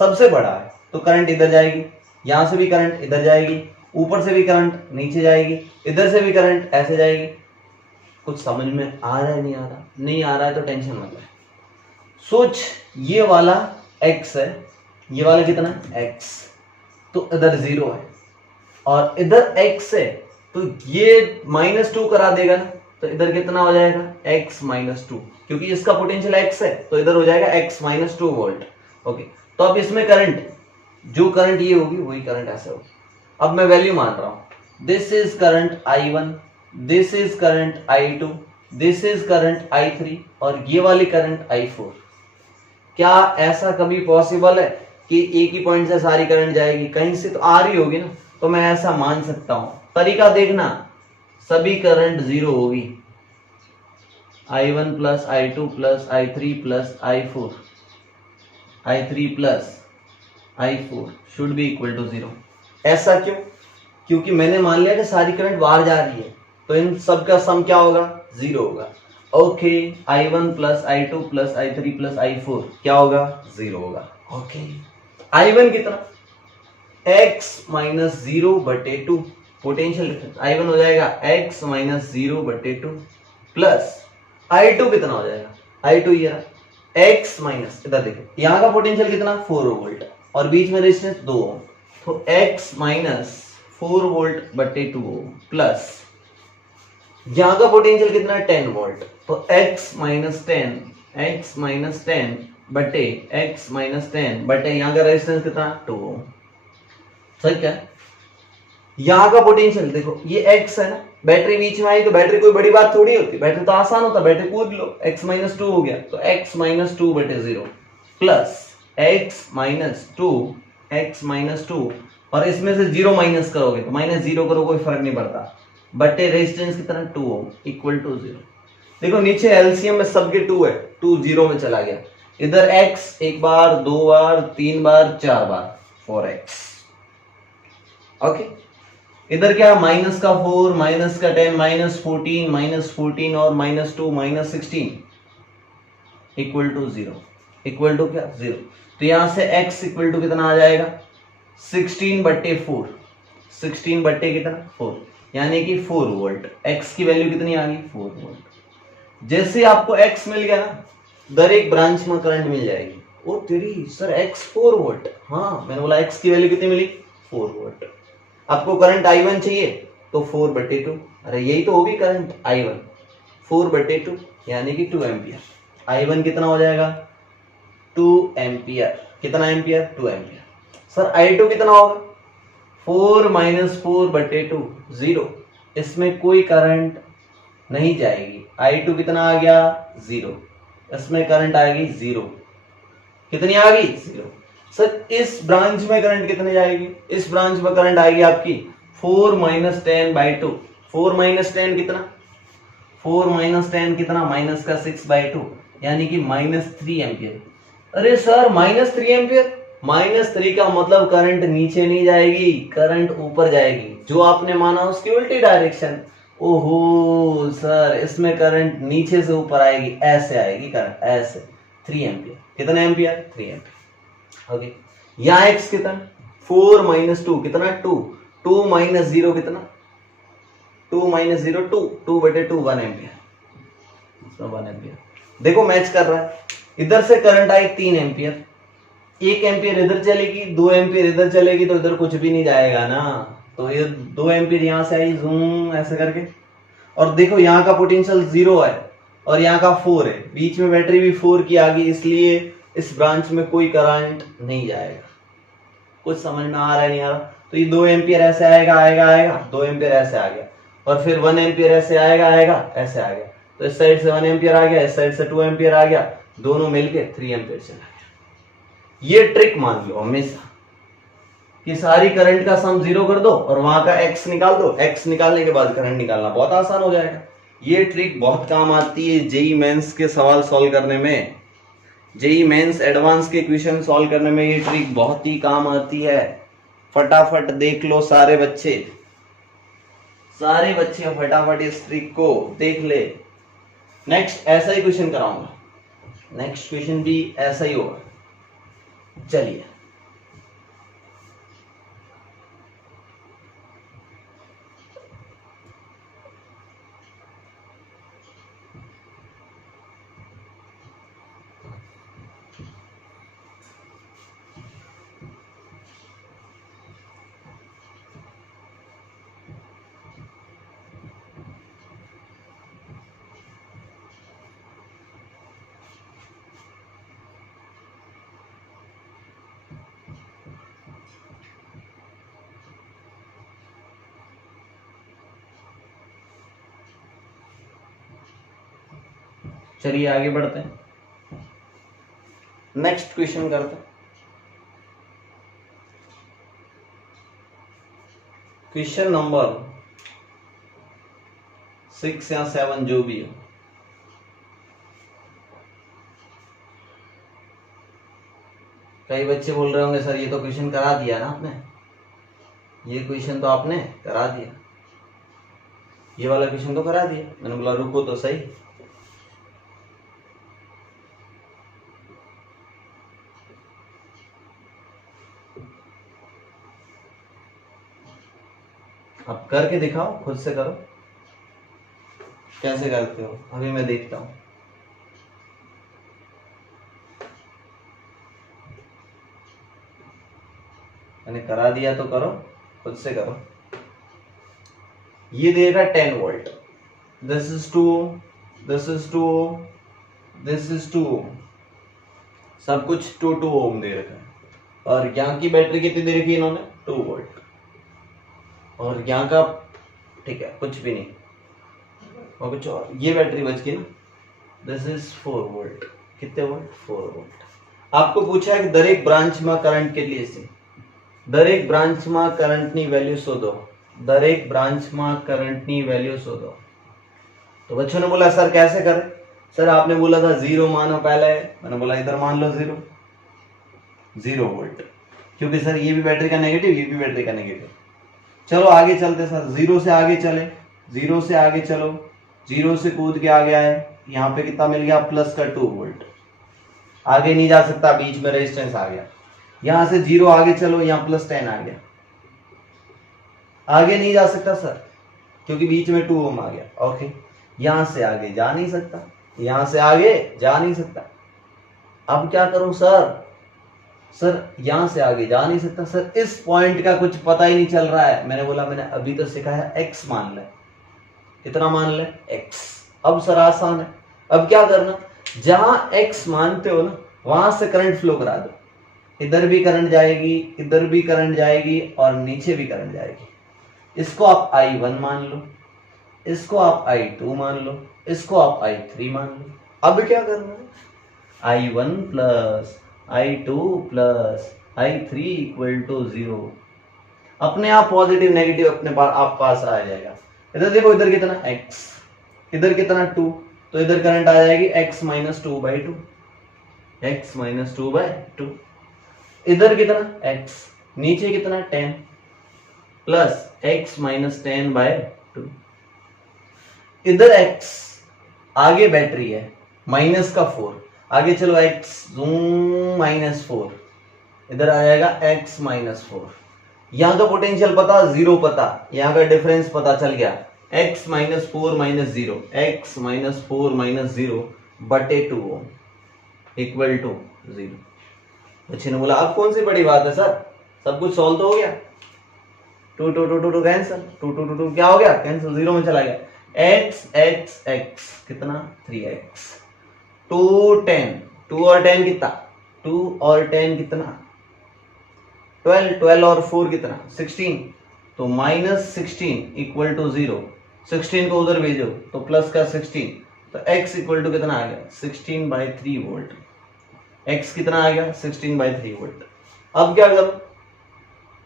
सबसे बड़ा है तो करंट इधर जाएगी, यहां से भी करंट इधर जाएगी, ऊपर से भी करंट नीचे जाएगी, इधर से भी करंट ऐसे जाएगी। कुछ समझ में आ रहा है? नहीं आ रहा? नहीं आ रहा है तो टेंशन मत ले। सोच ये वाला x है, ये वाला कितना है? x, तो इधर 0 है और इधर x है, तो ये -2 करा देगा ना, तो इधर कितना हो जाएगा? x -2, क्योंकि इसका पोटेंशियल x है तो इधर हो जाएगा x -2 वोल्ट। ओके, तो अब इसमें करंट, जो करंट ये होगी वही करंट ऐसे होगी। अब मैं वैल्यू मान रहा हूं, this is current I1, this is current I2, this is current I3 और ये वाली करंट I4। क्या ऐसा कभी पॉसिबल है कि एक ही पॉइंट से सारी करंट जाएगी? कहीं से तो आ रही होगी ना, तो मैं ऐसा मान सकता हूं। तरीका देखना, सभी करंट 0 होगी, I1 plus I2 plus I3 plus I4, I3 plus I4 should be equal to 0। ऐसा क्यों? क्योंकि मैंने मान लिया कि सारी करंट बाहर जा रही है, तो इन सब का सम क्या होगा? 0 होगा। Okay, I1 plus I2 plus I3 plus I4 क्या होगा? 0 होगा। ओके, I1 कितना? x minus 0/2 potential difference. I1 हो जाएगा x माइनस 0/2 प्लस I2 कितना हो जाएगा? I2 ये x माइनस, इधर देखो यहाँ का पोटेंशियल कितना? 4 वोल्ट और बीच में रेजिस्टेंस 2 ओम, तो x माइनस 4 वोल्ट/2 ओम प्लस यहाँ का पोटेंशियल कितना है? 10 वोल्ट, तो x माइनस 10, x माइनस 10 बटे x माइनस 10 बटे यहाँ का रेजिस्टेंस कितना? 2 ओम। सही क्या? यहाँ का पोटेंशियल देखो, ये x है ना, बैटरी बीच में आई तो बैटरी कोई बड़ी बात थोड़ी होती, बैटरी तो आसान होता, बैटरी कूद लो, x माइनस 2 हो गया, तो x माइनस 2 बटे 0 plus x minus 2, x minus 2 और इसमें से 0 माइनस करोगे तो -0 करो कोई फर्क नहीं पड़ता, बटे रेजिस्टेंस कितना? 2 ओम इक्वल टू 0। देखो नीचे एलसीएम में सबके 2 है, 2 0 में चला गया। इधर x एक बार, 2 बार, 3 बार, 4 बार, 4x। ओके, इधर क्या? माइनस का 4, माइनस का 10, -14 और -2 -16 इक्वल टू 0, इक्वल टू क्या? 0। तो यहां से x इक्वल टू कितना आ जाएगा? 16/4, 16 बट्टे कितना? 4, यानी कि 4 वोल्ट। x की वैल्यू कितनी आ गई? 4 वोल्ट। जैसे आपको x मिल गया ना, दर एक ब्रांच में करंट मिल जाएगी। ओ तेरी सर x 4 वोल्ट, हाँ मैंने बोला x की वैल्यू कितनी मिली? 4 वोल्ट। आपको करंट I1 चाहिए तो 4/2, अरे यही तो होगी करंट I1, 4/2 यानी कि 2 एम्पियर। I1 कितना हो जाएगा? 2 एम्पियर। कितना एम्पियर? 2 एम्पियर। सर I2 कितना होगा? 4 - 4/2 0, इसमें कोई करंट नहीं जाएगी। I2 कितना आ गया? 0, इसमें करंट आएगी 0। कितनी आ गई? 0। सर इस ब्रांच में करंट कितने जाएगी? इस ब्रांच में करंट आएगी आपकी 4 - 10/2। 4 - 10 कितना? 4 - 10 कितना? -6/2 यानी कि -3 एम्पियर। अरे सर -3 एम्पियर, -3 का मतलब करंट नीचे नहीं जाएगी, करंट ऊपर जाएगी, जो आपने माना उसकी उल्टी डायरेक्शन। ओहो सर, इसमें करंट नीचे से ऊपर आएगी, ऐसे आएगी करंट, ऐसे 3 एम्पियर। कितना एम्पियर? 3 एम्पियर। ओके, यहाँ x कितना? 4 - 2 कितना? 2। 2 - 0 कितना? 2 - 0 2। 2/2 1 एम्पियर, 1 एम्पियर। देखो मैच कर रहा है। इधर से करंट आई 3 एम्पियर, 1 एम्पियर इधर चलेगी, 2 एम्पियर इधर चलेगी, तो इधर कुछ भी नहीं जाएगा ना। तो ये 2 एम्पियर यहां से आई, जूम ऐसे करके। और देखो यहाँ का पोटेंशियल 0 है और यहाँ का 4 है, बीच में बैटरी भी 4 की आ गई, इसलिए इस ब्रांच में कोई करंट नहीं जाएगा। कुछ समझ में आ रहा है नहीं आ रहा? तो ये 2 एम्पियर ऐसे आएगा आएगा आएगा, 2 एम्पियर ऐसे आ गया, और फिर 1 एम्पियर ऐसे आएगा आएगा, ऐसे आ गया। तो इस साइड से 1 एम्पियर आ गया, इस साइड से 2 एम्पियर आ गया, दोनों मिलके 3 एम्पियर चला गया। ये ट्रिक मान लो हमेशा कि सारी करंट का सम 0 कर दो और वहां का x निकाल दो, x निकालने के बाद करंट निकालना बहुत आसान हो जाएगा। ये ट्रिक बहुत काम आती है जेई मेंस के सवाल सॉल्व करने में, जेई मेंस एडवांस के क्वेश्चन सॉल्व करने में ये ट्रिक बहुत ही काम आती है। फटाफट देख लो सारे बच्चे फटाफट इस ट्रिक को देख ले। नेक्स्ट ऐसा ही क्वेश्चन कराऊंगा, नेक्स्ट क्वेश्चन भी ऐसा ही होगा। चलिए, चलिए आगे बढ़ते हैं, नेक्स्ट क्वेश्चन करते हैं। क्वेश्चन नंबर 6 या 7 जो भी हो। कई बच्चे बोल रहे होंगे सर ये तो क्वेश्चन करा दिया ना आपने, ये क्वेश्चन तो आपने करा दिया, ये वाला क्वेश्चन तो करा दिया। मैंने बोला रुको तो सही, अब करके दिखाओ, खुद से करो, कैसे करते हो अभी मैं देखता हूं। मैंने करा दिया तो करो, खुद से करो। ये देगा 10 volt, this is 2 this is 2 this is 2, सब कुछ 2 ओम दे रखा है। और यहाँ की बैटरी कितनी दे रखी है इन्होंने? 2 वोल्ट। और यहाँ का ठीक है कुछ भी नहीं, और कुछ और ये बैटरी बच गई ना, दिस इज 4 वोल्ट। कितने वोल्ट? 4 वोल्ट। आपको पूछा है कि दरेक ब्रांच में करंट के लिए से दरेक ब्रांच में करंटनी વેલ્યુ શોધો, દરેક બ્રાન્ચમાં કરંટની વેલ્યુ શોધો। तो बच्चों ने बोला सर कैसे करें? सर आपने बोला था 0 मानो पहले, मैंने बोला इधर मान लो 0 वोल्ट, क्योंकि सर ये भी बैटरी का नेगेटिव, ये भी बैटरी का नेगेटिव। चलो आगे चलते सर, 0 से आगे चले, 0 से आगे चलो, 0 से कूद के आगे आए, यहाँ पे कितना मिल गया? प्लस का 2 वोल्ट। आगे नहीं जा सकता, बीच में रेजिस्टेंस आ गया। यहां से 0 आगे चलो, यहाँ प्लस 10 आ गया। आगे नहीं जा सकता सर क्योंकि बीच में 2 ओम आ गया। ओके, यहां से आगे जा नहीं सकता, यहां से आगे जा नहीं सकता। अब क्या करूं सर? सर यहां से आगे जा नहीं सकता सर, इस पॉइंट का कुछ पता ही नहीं चल रहा है। मैंने बोला मैंने अभी तो सिखाया x मान ले, कितना मान ले? x। अब सर आसान है, अब क्या करना, जहां x मानते हो ना वहां से करंट फ्लो करा दो। इधर भी करंट जाएगी, इधर भी करंट जाएगी और नीचे भी करंट जाएगी। इसको आप I1 मान लो, इसको आप I2 मान लो, इसको आप I3 मान लो। अब क्या करना है? I1 plus I2 plus I3 equal to 0। अपने आप पॉजिटिव नेगेटिव अपने आप पास आ जाएगा। इधर देखो, इधर कितना x, इधर कितना 2, तो इधर करंट आ जाएगी x - 2/2, x - 2/2। इधर कितना x, नीचे कितना 10 प्लस x माइनस 10/2। इधर x, आगे बैटरी है माइनस का 4, आगे चलो x जूम -4, इधर आ जाएगा x -4। यहां का पोटेंशियल पता, जीरो पता, यहां का डिफरेंस पता चल गया, x -4 -0, x -4 -0 बटे 2 ओम इक्वल टू 0। बच्चे ने बोला अब कौन सी बड़ी बात है सर, सब कुछ सॉल्व तो हो गया। 2 2 2 2 2 कैंसिल, 2 2 2 2 क्या हो गया, कैंसिल, 0 में चला गया। x x x कितना 3x, 2 10, 2 और 10 कितना, 2 और 10 कितना 12, 12 और 4 कितना 16, तो -16 इक्वल टू 0। 16 को उधर भेजो तो प्लस का 16, तो x इक्वल टू कितना आ गया 16/3 वोल्ट। x कितना आ गया 16/3 वोल्ट। अब क्या करो,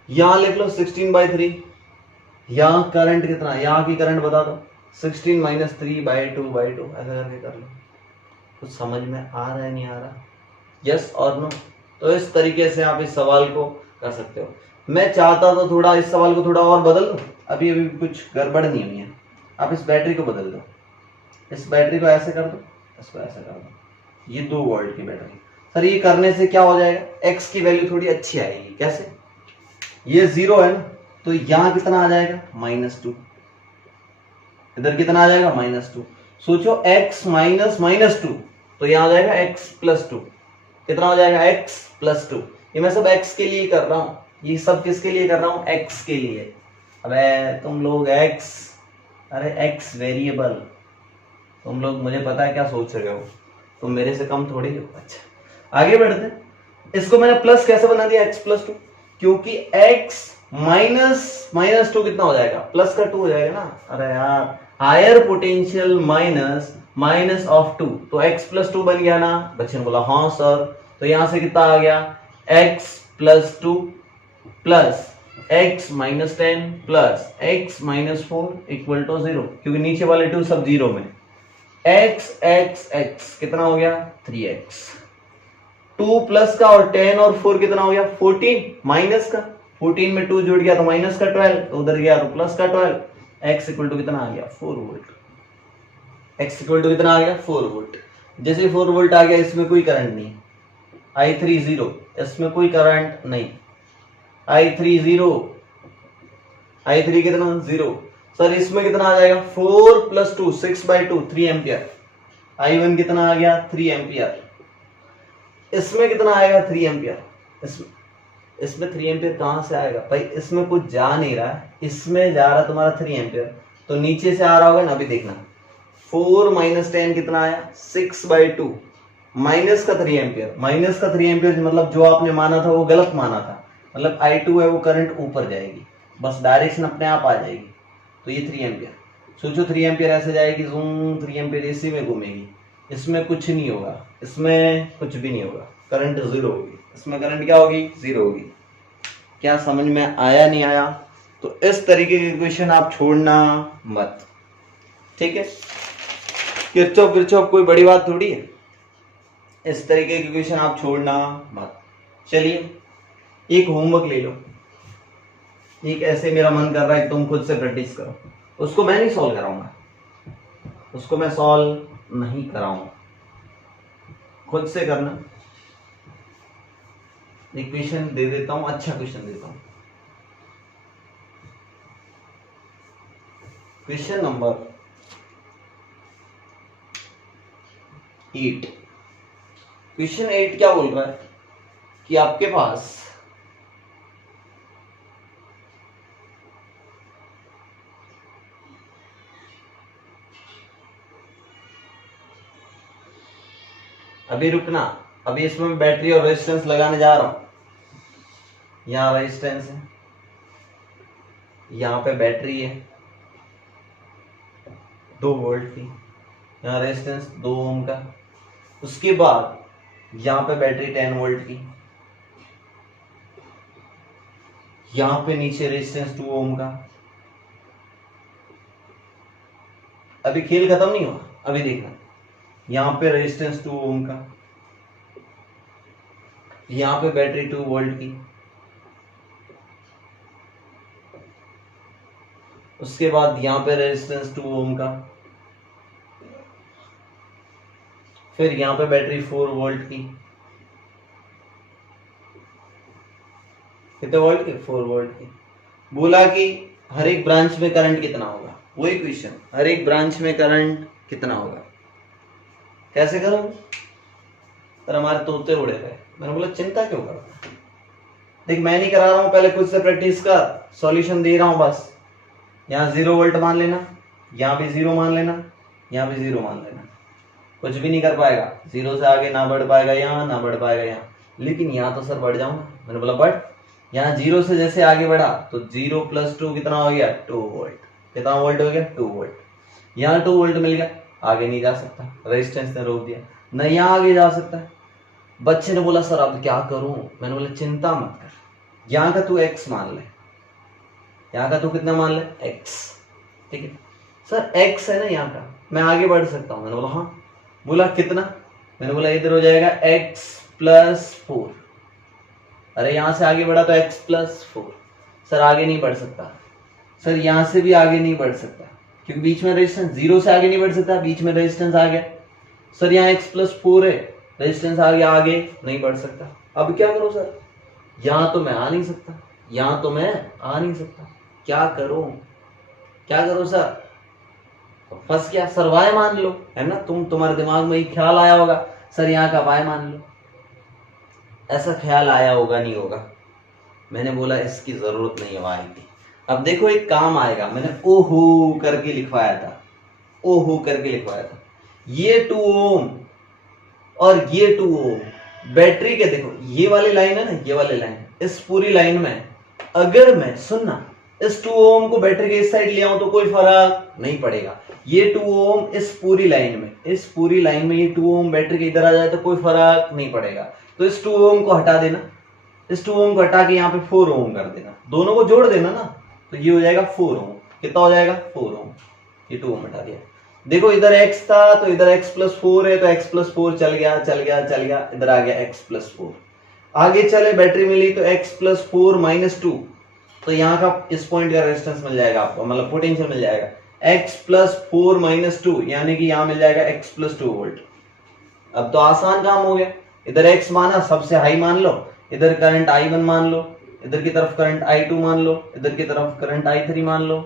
यहां लिख लो 16/3, यहां करंट कितना, यहां की करंट बता दो 16 - 3/2/2, ऐसा करके कर लो। कुछ समझ में आ रहा है नहीं आ रहा, यस और नो? तो इस तरीके से आप इस सवाल को कर सकते हो। मैं चाहता तो थोड़ा इस सवाल को थोड़ा और बदल दो, अभी अभी कुछ गड़बड़ नहीं हुई है। आप इस बैटरी को बदल दो, इस बैटरी को ऐसे कर दो, इसको ऐसे कर दो, ये 2 वोल्ट की बैटरी। सर ये करने से क्या हो जाएगा, x की वैल्यू थोड़ी अच्छी आएगी। कैसे, ये 0 है ना, तो यहां कितना आ जाएगा -2, इधर कितना आ जाएगा -2। सोचो x -2, तो यहां आ जाएगा x +2, कितना हो जाएगा x +2। ये मैं सब x के लिए कर रहा हूं, ये सब किसके लिए कर रहा हूं, x के लिए। अबे तुम लोग x, अरे x वेरिएबल, तुम लोग मुझे पता है क्या सोच रहे हो, तुम मेरे से कम थोड़ी हो। अच्छा आगे बढ़ते, इसको मैंने प्लस कैसे बना दिया x +2, क्योंकि x -2 कितना हो जाएगा, प्लस का 2 हो जाएगा ना। अरे यार, हायर पोटेंशियल माइनस ऑफ 2, तो x +2 बन गया ना। बच्चे ने बोला हाँ सर, तो यहां से कितना आ गया x +2 plus x -10 plus x -4 equal to 0, क्योंकि नीचे वाले 2 सब 0 में। x x x कितना हो गया 3x, 2 प्लस का और 10 और 4 कितना हो गया 14, माइनस का 14 में 2 जुड़ गया तो माइनस का 12, तो उधर गया तो प्लस का 12। x इक्वल टू कितना आ गया 4 वोल्ट, x इक्वल टू कितना आ गया 4 वोल्ट। जैसे 4 वोल्ट आ गया, इसमें कोई करंट नहीं, I3 0, इसमें कोई करंट नहीं, I3 0, I3 कितना 0। सर इसमें कितना आ जाएगा 4 + 2 6/2 3 एम्पियर, I1 कितना आ गया 3 एम्पियर। इसमें कितना आएगा 3 एम्पियर, इसमें 3 एम्पियर कहां से आएगा भाई, इसमें कुछ जा नहीं रहा है, इसमें जा रहा तुम्हारा 3 एम्पियर, तो नीचे से आ रहा होगा ना। अभी देखना 4 - 10 कितना आया 6/2, माइनस का 3 एम्पियर, माइनस का 3 एम्पियर मतलब जो आपने माना था वो गलत माना था, मतलब I2 है वो करंट ऊपर जाएगी, बस डायरेक्शन अपने आप आ जाएगी। तो ये 3 एम्पियर, सोचो 3 एम्पियर ऐसे जाएगी, जूम 3 एम्पियर इसी में घूमेगी, इसमें कुछ नहीं होगा, इसमें कुछ भी नहीं होगा, करंट 0 होगी, इसमें करंट क्या होगी 0 होगी। क्या समझ में आया नहीं आया? तो इस तरीके के क्वेश्चन आप छोड़ना मत, ठीक है। किरचॉफ कोई बड़ी बात थोड़ी है, इस तरीके के क्वेश्चन आप छोड़ना मत। चलिए एक होमवर्क ले लो, एक ऐसे मेरा मन कर रहा है कि तुम खुद से प्रैक्टिस करो, उसको मैं नहीं सॉल्व कराऊंगा, उसको मैं सॉल्व नहीं कराऊंगा, खुद से करना। एक क्वेश्चन दे देता हूं, अच्छा क्वेश्चन देता हूं, क्वेश्चन नंबर 8। क्वेश्चन 8 क्या बोल रहा है कि आपके पास अभी रुकना, अभी इसमें बैटरी और रेजिस्टेंस लगाने जा रहा हूं। यहां रेजिस्टेंस है, यहां पे बैटरी है 2 वोल्ट की, यहां रेजिस्टेंस 2 ओम का, उसके बाद यहां पे बैटरी 10 वोल्ट की, यहां पे नीचे रेजिस्टेंस 2 ओम का। अभी खेल खत्म नहीं हुआ, अभी देखना, यहां पे रेजिस्टेंस 2 ओम का, यहां पे बैटरी 2 वोल्ट की, उसके बाद यहां पे रेजिस्टेंस 2 ओम का, फिर यहां पे बैटरी 4 वोल्ट की, कितने वोल्ट की? 4 वोल्ट की। बोला कि हर एक ब्रांच में करंट कितना होगा, वही क्वेश्चन, हर एक ब्रांच में करंट कितना होगा, कैसे करोगे? तर हमारे तोते उड़े गए। मैंने बोला चिंता क्यों कर रहा है? देख मैं नहीं करा रहा हूं, पहले खुद से प्रैक्टिस कर, सॉल्यूशन दे रहा हूं बस। यहाँ 0 वोल्ट मान लेना, यहाँ भी 0 मान लेना, यहाँ भी 0 मान लेना, कुछ भी नहीं कर पाएगा, 0 से आगे ना बढ़ पाएगा यहाँ, ना बढ़ पाएगा यहाँ। लेकिन यहाँ तो सर बढ़ जाऊंगा। मैंने बोला बढ़। यहाँ 0 से जैसे आगे बढ़ा तो 0 + 2 कितना हो गया? 2 वोल्ट। कितना वोल्ट हो गया? 2 वोल्ट। यहाँ 2 वोल्ट मिल गया, आगे नहीं जा सकता, रेजिस्टेंस ने रोक दिया, न यहाँ आगे जा सकता है। बच्चे ने बोला सर अब क्या करूं? मैंने बोला चिंता मत कर, यहाँ का तू x मान ले, यहाँ का तू कितना मान ले? x। ठीक है सर, x है ना यहाँ का, मैं आगे बढ़ सकता हूँ। मैंने बोला हाँ। बोला कितना? मैंने बोला इधर हो जाएगा x + 4। अरे यहां से आगे बढ़ा तो x + 4। सर आगे नहीं बढ़ सकता। सर यहां से भी आगे नहीं बढ़ सकता क्योंकि बीच में रेजिस्टेंस, 0 से आगे नहीं बढ़ सकता, बीच में रेजिस्टेंस आ गया। सर यहाँ x + 4 है, रेजिस्टेंस आ गया, आगे नहीं बढ़ सकता। अब क्या करूं सर? यहां तो मैं आ नहीं सकता, यहां तो मैं आ नहीं सकता, क्या करूं? क्या करूं सर? फंस गया। सर y मान लो, है ना, तुम्हारे दिमाग में ही ख्याल आया होगा सर यहाँ का y मान लो। ऐसा ख्याल आया होगा, नहीं होगा? मैंने बोला इसकी जरूरत नहीं है y की। अब देखो एक काम आएगा, मैंने ओहो करके लिखवाया था, ओहो करके लिखवाया था। ये 2 ओम और ये 2 ओम बैटरी के, देखो ये वाली लाइन है ना, ये वाली लाइन, इस पूरी लाइन में अगर मैं, सुनना, इस 2 ओम को बैटरी के इस साइड ले आऊं तो कोई फर्क नहीं पड़ेगा। ये 2 ओम इस पूरी लाइन में, इस पूरी लाइन में ये 2 ओम बैटरी के इधर आ जाए तो कोई फर्क नहीं पड़ेगा। तो इस 2 ओम को हटा देना, इस 2 ओम को हटा के यहाँ पे 4 ओम कर देना, दोनों को जोड़ देना ना, तो ये हो जाएगा 4 ओम। कितना हो जाएगा? 4 ओम। ये 2 ओम हटा दिया। देखो इधर x था तो इधर x + 4 है, तो x + 4 चल गया, चल गया, चल गया, इधर आ गया x + 4। आगे चले, बैटरी मिली तो x + 4 - 2, तो यहाँ का इस पॉइंट का रेजिस्टेंस मिल जाएगा आपको, मतलब पोटेंशियल मिल जाएगा x + 4 - 2, यानी कि यहाँ मिल जाएगा x + 2 वोल्ट। अब तो आसान काम हो गया, इधर x माना, सबसे हाई मान लो, इधर करंट I1 मान लो, इधर की तरफ करंट I2 मान लो, इधर की तरफ करंट I3 मान लो,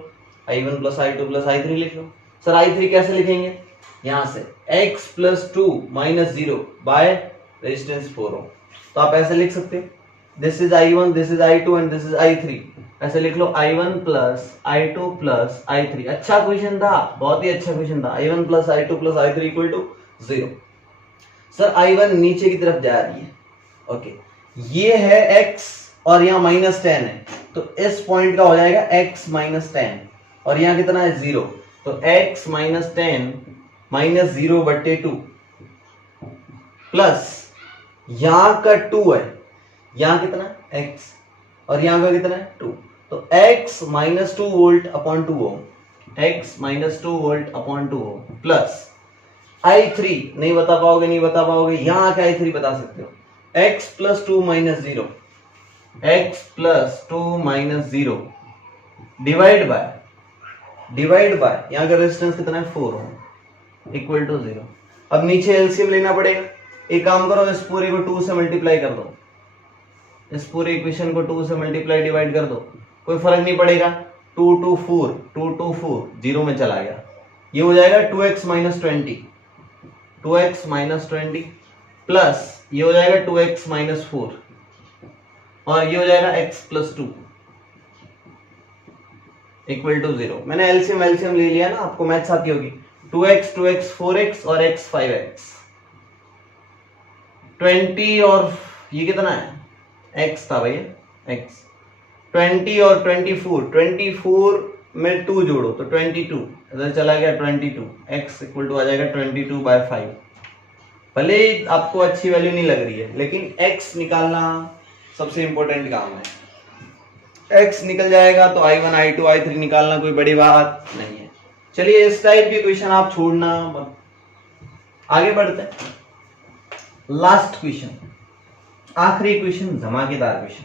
I1 + I2 + I3 लिख लो। सर I3 कैसे लिखेंगे? यहां से x + 2 - 0 बाय रेजिस्टेंस 4 ओम। तो आप ऐसे लिख सकते हो, this is I1, this is I2 and this is I3। ऐसे लिख लो I1 + I2 + I3। अच्छा क्वेश्चन था, बहुत ही अच्छा क्वेश्चन था। I1 + I2 + I3 = 0। Sir I1 नीचे की तरफ जा रही है, ओके, ये है x और यहाँ -10 है, तो इस पॉइंट का हो जाएगा x - 10, और यहाँ कितना है? 0, तो x - 10 - 0/2 प्लस यहाँ का 2 है, यहाँ कितना? x, और यहाँ का कितना है? 2, तो x - 2 वोल्ट/2 ओम, x - 2 वोल्ट/2 ओम प्लस I3। नहीं बता पाओगे, नहीं बता पाओगे, यहाँ का I3 बता सकते हो, x + 2 - 0, x + 2 - 0 डिवाइड बाय यहाँ का रेजिस्टेंस कितना है? 4 ओम = 0। अब नीचे एलसीएम लेना पड़ेगा। एक काम करो, इस पूरे को 2 से मल्टीप्लाई कर दो, इस पूरे इक्वेशन को 2 से मल्टीप्लाई डिवाइड कर दो, कोई फर्क नहीं पड़ेगा। 2 2 4, 2 2 4, 0 में चला गया, ये हो जाएगा 2x - 20, 2x - 20 प्लस ये हो जाएगा 2x - 4, और ये हो जाएगा x + 2 = 0। मैंने एलसीएम ले लिया ना, आपको मैथ्स आती होगी। 2x 4x और x 5x, 20 और ये कितना है? x था भैया, x, 20 और 24 में 2 जोड़ो तो 22, इधर चला गया 22, x = आ जाएगा 22/5। भले आपको अच्छी वैल्यू नहीं लग रही है, लेकिन x निकालना सबसे इंपॉर्टेंट काम है। x निकल जाएगा तो I1 I2 I3 निकालना कोई बड़ी बात नहीं है। चलिए इस टाइप के क्वेश्चन आप छोड़ना मत, आगे बढ़ते हैं। लास्ट क्वेश्चन, आखिरी क्वेश्चन धमाकेदार क्वेश्चन।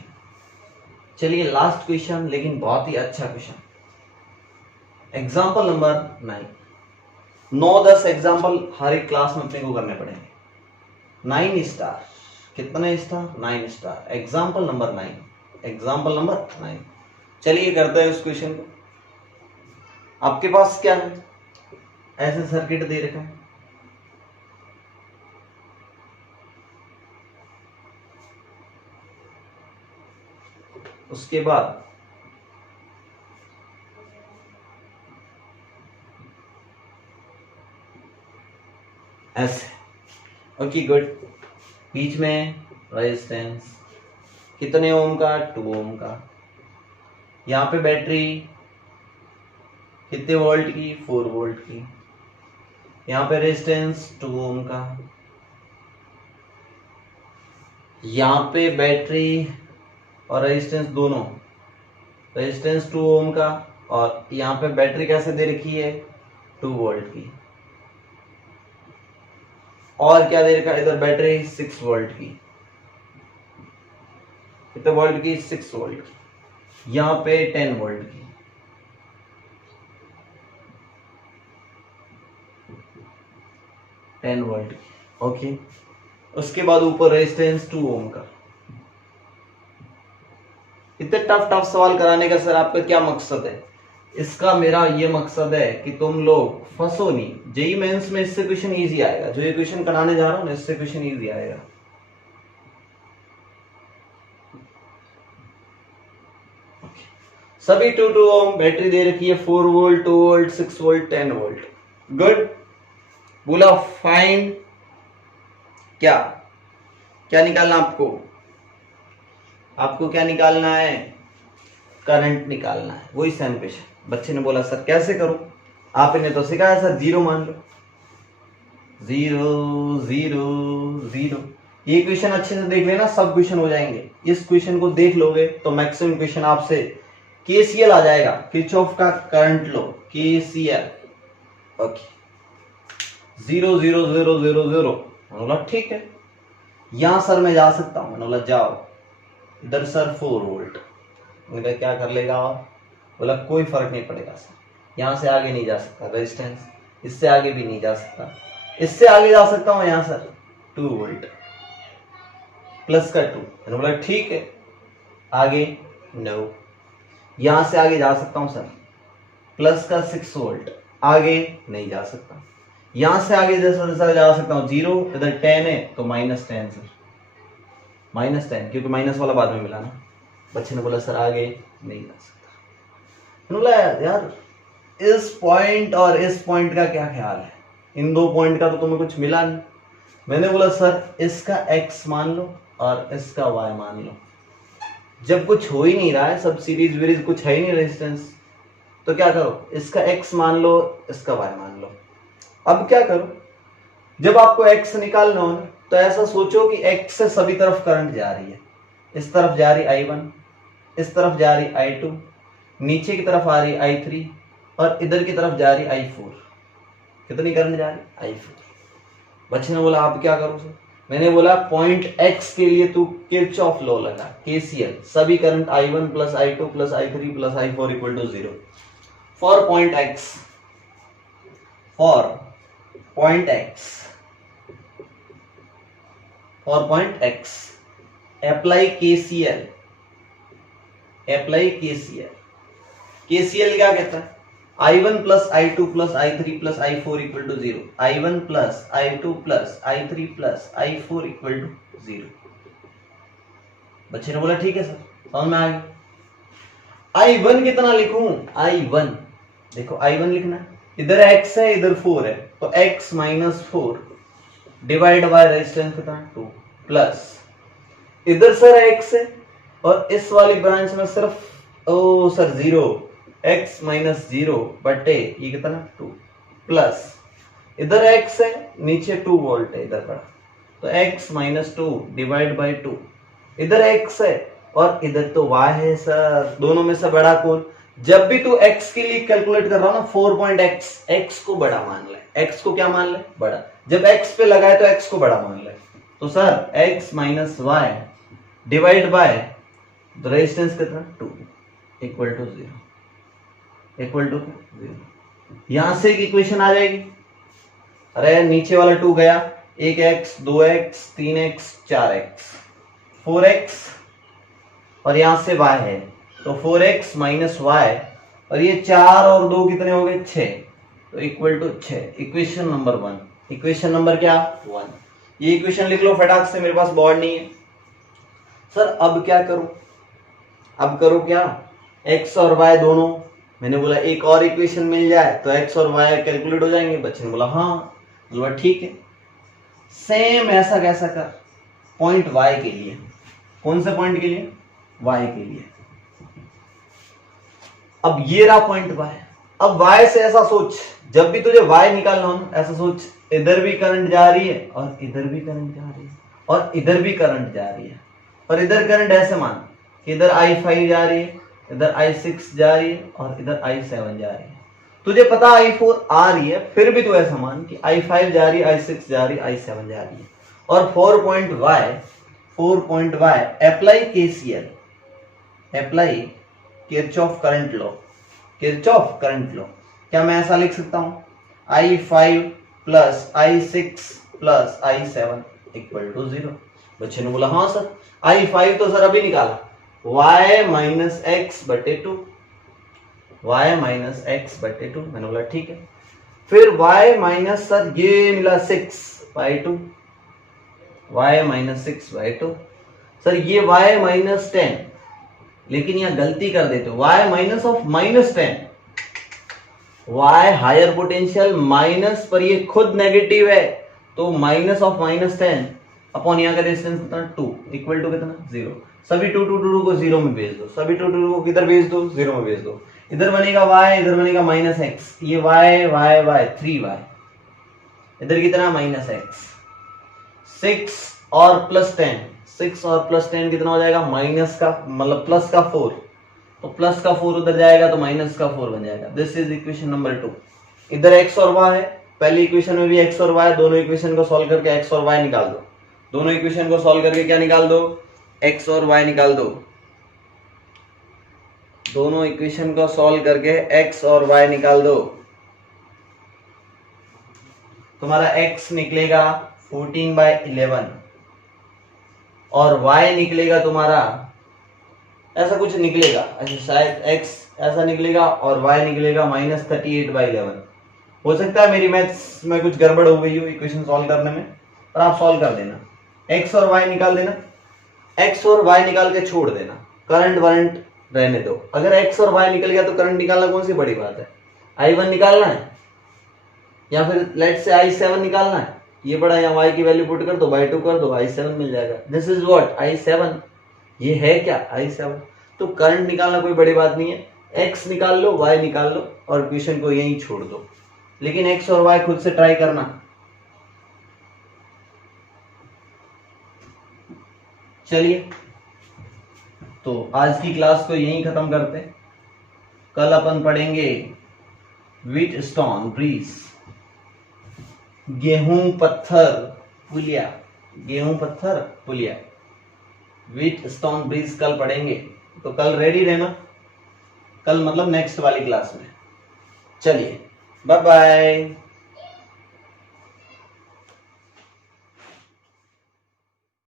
चलिए लास्ट क्वेश्चन, लेकिन बहुत ही अच्छा क्वेश्चन। Example number 9। 9-10 एग्जाम्पल हर एक क्लास में अपने को करने पड़ेंगे। 9 स्टार, कितने star? 9 star. Example number 9, example number 9। चलिए करते हैं उस क्वेश्चन को। आपके पास क्या है, ऐसे सर्किट दे रखा है, उसके बाद ऐसे, ओके गुड, बीच में रेजिस्टेंस कितने ओम का? 2 ओम का। यहाँ पे बैटरी कितने वोल्ट की? 4 वोल्ट की। यहाँ पे रेजिस्टेंस 2 ओम का। यहाँ पे बैटरी और रेजिस्टेंस दोनों, रेजिस्टेंस 2 ओम का, और यहाँ पे बैटरी कैसे दे रखी है? 2 वोल्ट की। और क्या दे रखा है इधर? बैटरी 6 वोल्ट की। कितने वोल्ट की? 6 वोल्ट की। यहाँ पे 10 वोल्ट की। ओके। उसके बाद ऊपर रेजिस्टेंस 2 ओम का। इतने टफ सवाल कराने का सर आपका क्या मकसद है? इसका मेरा ये मकसद है कि तुम लोग फंसो नहीं। जेई मेंस में इससे क्वेश्चन इजी आएगा, जो ये क्वेश्चन कराने जा रहा हूं ना, इससे क्वेश्चन इजी आएगा। सभी 2 ओम बैटरी दे रखी है, 4 volt, 2 volt, 6 volt, 10 volt. Good. बोला फाइंड, क्या क्या निकालना आपको? आपको क्या निकालना है? करंट निकालना है। वही सेम क्वेश्चन। बच्चे ने बोला सर कैसे करूं? आपने तो सिखाया सर, 0 मान लो, 0 0 0। ये क्वेश्चन अच्छे से देख लेना, सब क्वेश्चन हो जाएंगे। इस क्वेश्चन को देख लोगे तो मैक्सिमम क्वेश्चन आपसे केसीएल आ जाएगा, किरचॉफ का करंट लो, केसीएल। ओके, 0 0 0 0 0। बोला ठीक है, यहां सर मैं जा सकता हूं। मैंने बोला जाओ। इधर सर 4 वोल्ट। मैंने कहा क्या कर लेगा आप? बोला कोई फर्क नहीं पड़ेगा सर, यहां से आगे नहीं जा सकता रेजिस्टेंस, इससे आगे भी नहीं जा सकता, इससे आगे जा सकता हूं यहां सर 2 वोल्ट प्लस का 2। मैंने बोला ठीक है, आगे नो। यहां से आगे जा सकता हूं सर प्लस का 6 वोल्ट, आगे नहीं जा सकता। यहां से आगे जैसा जा सकता हूं 0, इधर 10 है तो -10 सर, -10, क्योंकि माइनस वाला बाद में मिला ना। बच्चे ने बोला सर आगे नहीं जा सकता। मैंने बोला यार इस पॉइंट और इस पॉइंट का क्या ख्याल है? इन 2 पॉइंट का तो तुम्हें कुछ मिला नहीं। मैंने बोला सर इसका x मान लो और इसका y मान लो। जब कुछ हो ही नहीं रहा है, सब सीरीज वीरीज कुछ है ही नहीं रेजिस्टेंस, तो क्या करो, इसका x मान लो, इसका y मान लो। अब क्या करो, जब आपको x निकालना हो तो ऐसा सोचो कि x से सभी तरफ करंट जा रही है। इस तरफ जा रही I1, इस तरफ जा रही I2, नीचे की तरफ आ रही I3, और इधर की तरफ जा रही I4। कितनी करंट जा रही? I4। बच्चे ने बोला आप क्या करो सर? मैंने बोला पॉइंट x के लिए तू किरचॉफ लॉ लगा, केसीएल, सभी current I1 plus I2 plus I3 plus I4 equal to 0 for point x, for point x, for point x apply KCL, apply KCL। KCL क्या कहता है? I1 plus I2 plus I3 plus I4 equal to 0, I1 plus I2 plus I3 plus I4 equal to 0। बच्चे ने बोला ठीक है sir, समझ में आ गया। I1 कितना लिखूं? I1 देखो I1 लिखना, इधर x है इधर 4 है, तो x minus 4 divide by resistance कितना 2 प्लस, इधर सर x है और इस वाली ब्रांच में सिर्फ ओ सर 0, x माइनस 0 बटे ये कितना 2 प्लस, इधर x है नीचे 2 वोल्ट है इधर बड़ा, तो x माइनस 2 डिवाइड बाय 2, इधर x है और इधर तो y है सर, दोनों में से बड़ा कौन? जब भी तू x के लिए कैलकुलेट कर रहा हो ना 4.x, x को बड़ा मान ले, x को क्या मान ले? बड़ा। जब x पे लगाए तो x को बड़ा मान ले, तो sir x minus y divide by resistance कितना 2 इक्वल टू 0 इक्वल टू 0। यहां से एक इक्वेशन आ जाएगी। अरे नीचे वाला 2 गया, 1x 2x 3x 4x 4x और यहां से y है तो 4x माइनस y और ये 4 और 2 कितने हो गए 6 तो equal to 6। Equation number 1। Equation number क्या 1। ये इक्वेशन लिख लो फटाक से, मेरे पास बोर्ड नहीं है। सर अब क्या करूं, अब करो क्या, x और y दोनों, मैंने बोला एक और इक्वेशन मिल जाए तो x और y कैलकुलेट हो जाएंगे। बच्चे ने बोला हाँ, बोला ठीक है। सेम ऐसा कैसा कर पॉइंट y के लिए। कौन से पॉइंट के लिए, y के लिए। अब ये रहा पॉइंट y। अब y से ऐसा सोच, जब भी तुझे y निकालना हो ना ऐसा सोच, इधर भी करंट जा रही है और इधर भी करंट जा रही है और इधर भी करंट जा रही है और इधर करंट ऐसे मान कि इधर I5 जा रही है, इधर I6 जा रही है और इधर I7 जा रही है। तुझे पता I4 आ रही है, फिर भी तू ऐसा मान कि I5 जा रही है, I6 जा रही है, I7 जा रही है। और 4 point y apply KCL, apply Kirchhoff current law, Kirchhoff current law. क्या मैं ऐसा लिख सकता हूं, I5 plus I6 plus I7 equal to 0। बच्चे ने बोला हाँ सर, I5 तो सर अभी निकाला, y माइनस एक्स बटे 2, y माइनस एक्स बटे 2। मैंने बोला ठीक है। फिर y माइनस सर ये मिला 6/2, y माइनस 6/2। सर ये y माइनस 10, लेकिन यहां गलती कर देते हो, y minus of minus 10, y higher potential minus पर ये खुद नेगेटिव है तो माइनस ऑफ माइनस 10 अपॉन यहाँ का रेजिस्टेंस कितना 2 इक्वल टू कितना 0। सभी 2 को 0 में भेज दो, सभी 2 को किधर भेज दो 0 में भेज दो। इधर बनेगा y, इधर बनेगा माइनस एक्स, ये y 3y, इधर कितना माइनस एक्स। 6 और प्लस 10, 6 और प्लस 10 कितना हो जाएगा माइनस का, मतलब प्लस का 4, तो प्लस का 4 उधर जाएगा तो माइनस का 4 बन जाएगा। This is equation number 2। इधर x और y है, पहली इक्वेशन में भी x और y, दोनों इक्वेशन को सॉल्व करके x और y निकाल दो। दोनों इक्वेशन को सॉल्व करके क्या निकाल दो, x और y निकाल दो। दोनों इक्वेशन को सॉल्व करके x और y निकाल दो। तुम्हारा x निकलेगा 14/11 और y निकलेगा तुम्हारा ऐसा कुछ निकलेगा, अच्छा शायद x ऐसा निकलेगा और y निकलेगा माइनस 38/11। हो सकता है मेरी मैथ्स में कुछ गड़बड़ हो गई हो इक्वेशन सॉल्व करने में, पर आप सॉल्व कर देना। x और y निकाल देना, x और y निकाल के छोड़ देना, करंट वरंट रहने दो। अगर x और y निकल गया तो करंट निकालना कौन सी बड़ी बात है, I1 निकालना है या फिर लेट से I7 निकालना है। ये बड़ा यहाँ y की वैल्यू पुट कर दो, बाई 2 कर दो, I7 मिल जाएगा। दिस इज व्हाट I7, ये है क्या I7। तो करंट निकालना कोई बड़ी बात नहीं है, x निकाल लो y निकाल लो और इक्वेशन को यहीं छोड़ दो, लेकिन x और y खुद से ट्राई करना। चलिए तो आज की क्लास को यहीं खत्म करते हैं। कल अपन पढ़ेंगे व्हीटस्टोन ब्रिज, गेहूं पत्थर पुलिया, गेहूं पत्थर पुलिया, व्हीटस्टोन ब्रिज कल पढ़ेंगे। तो कल रेडी रहना, कल मतलब नेक्स्ट वाली क्लास में। चलिए बाय बाय।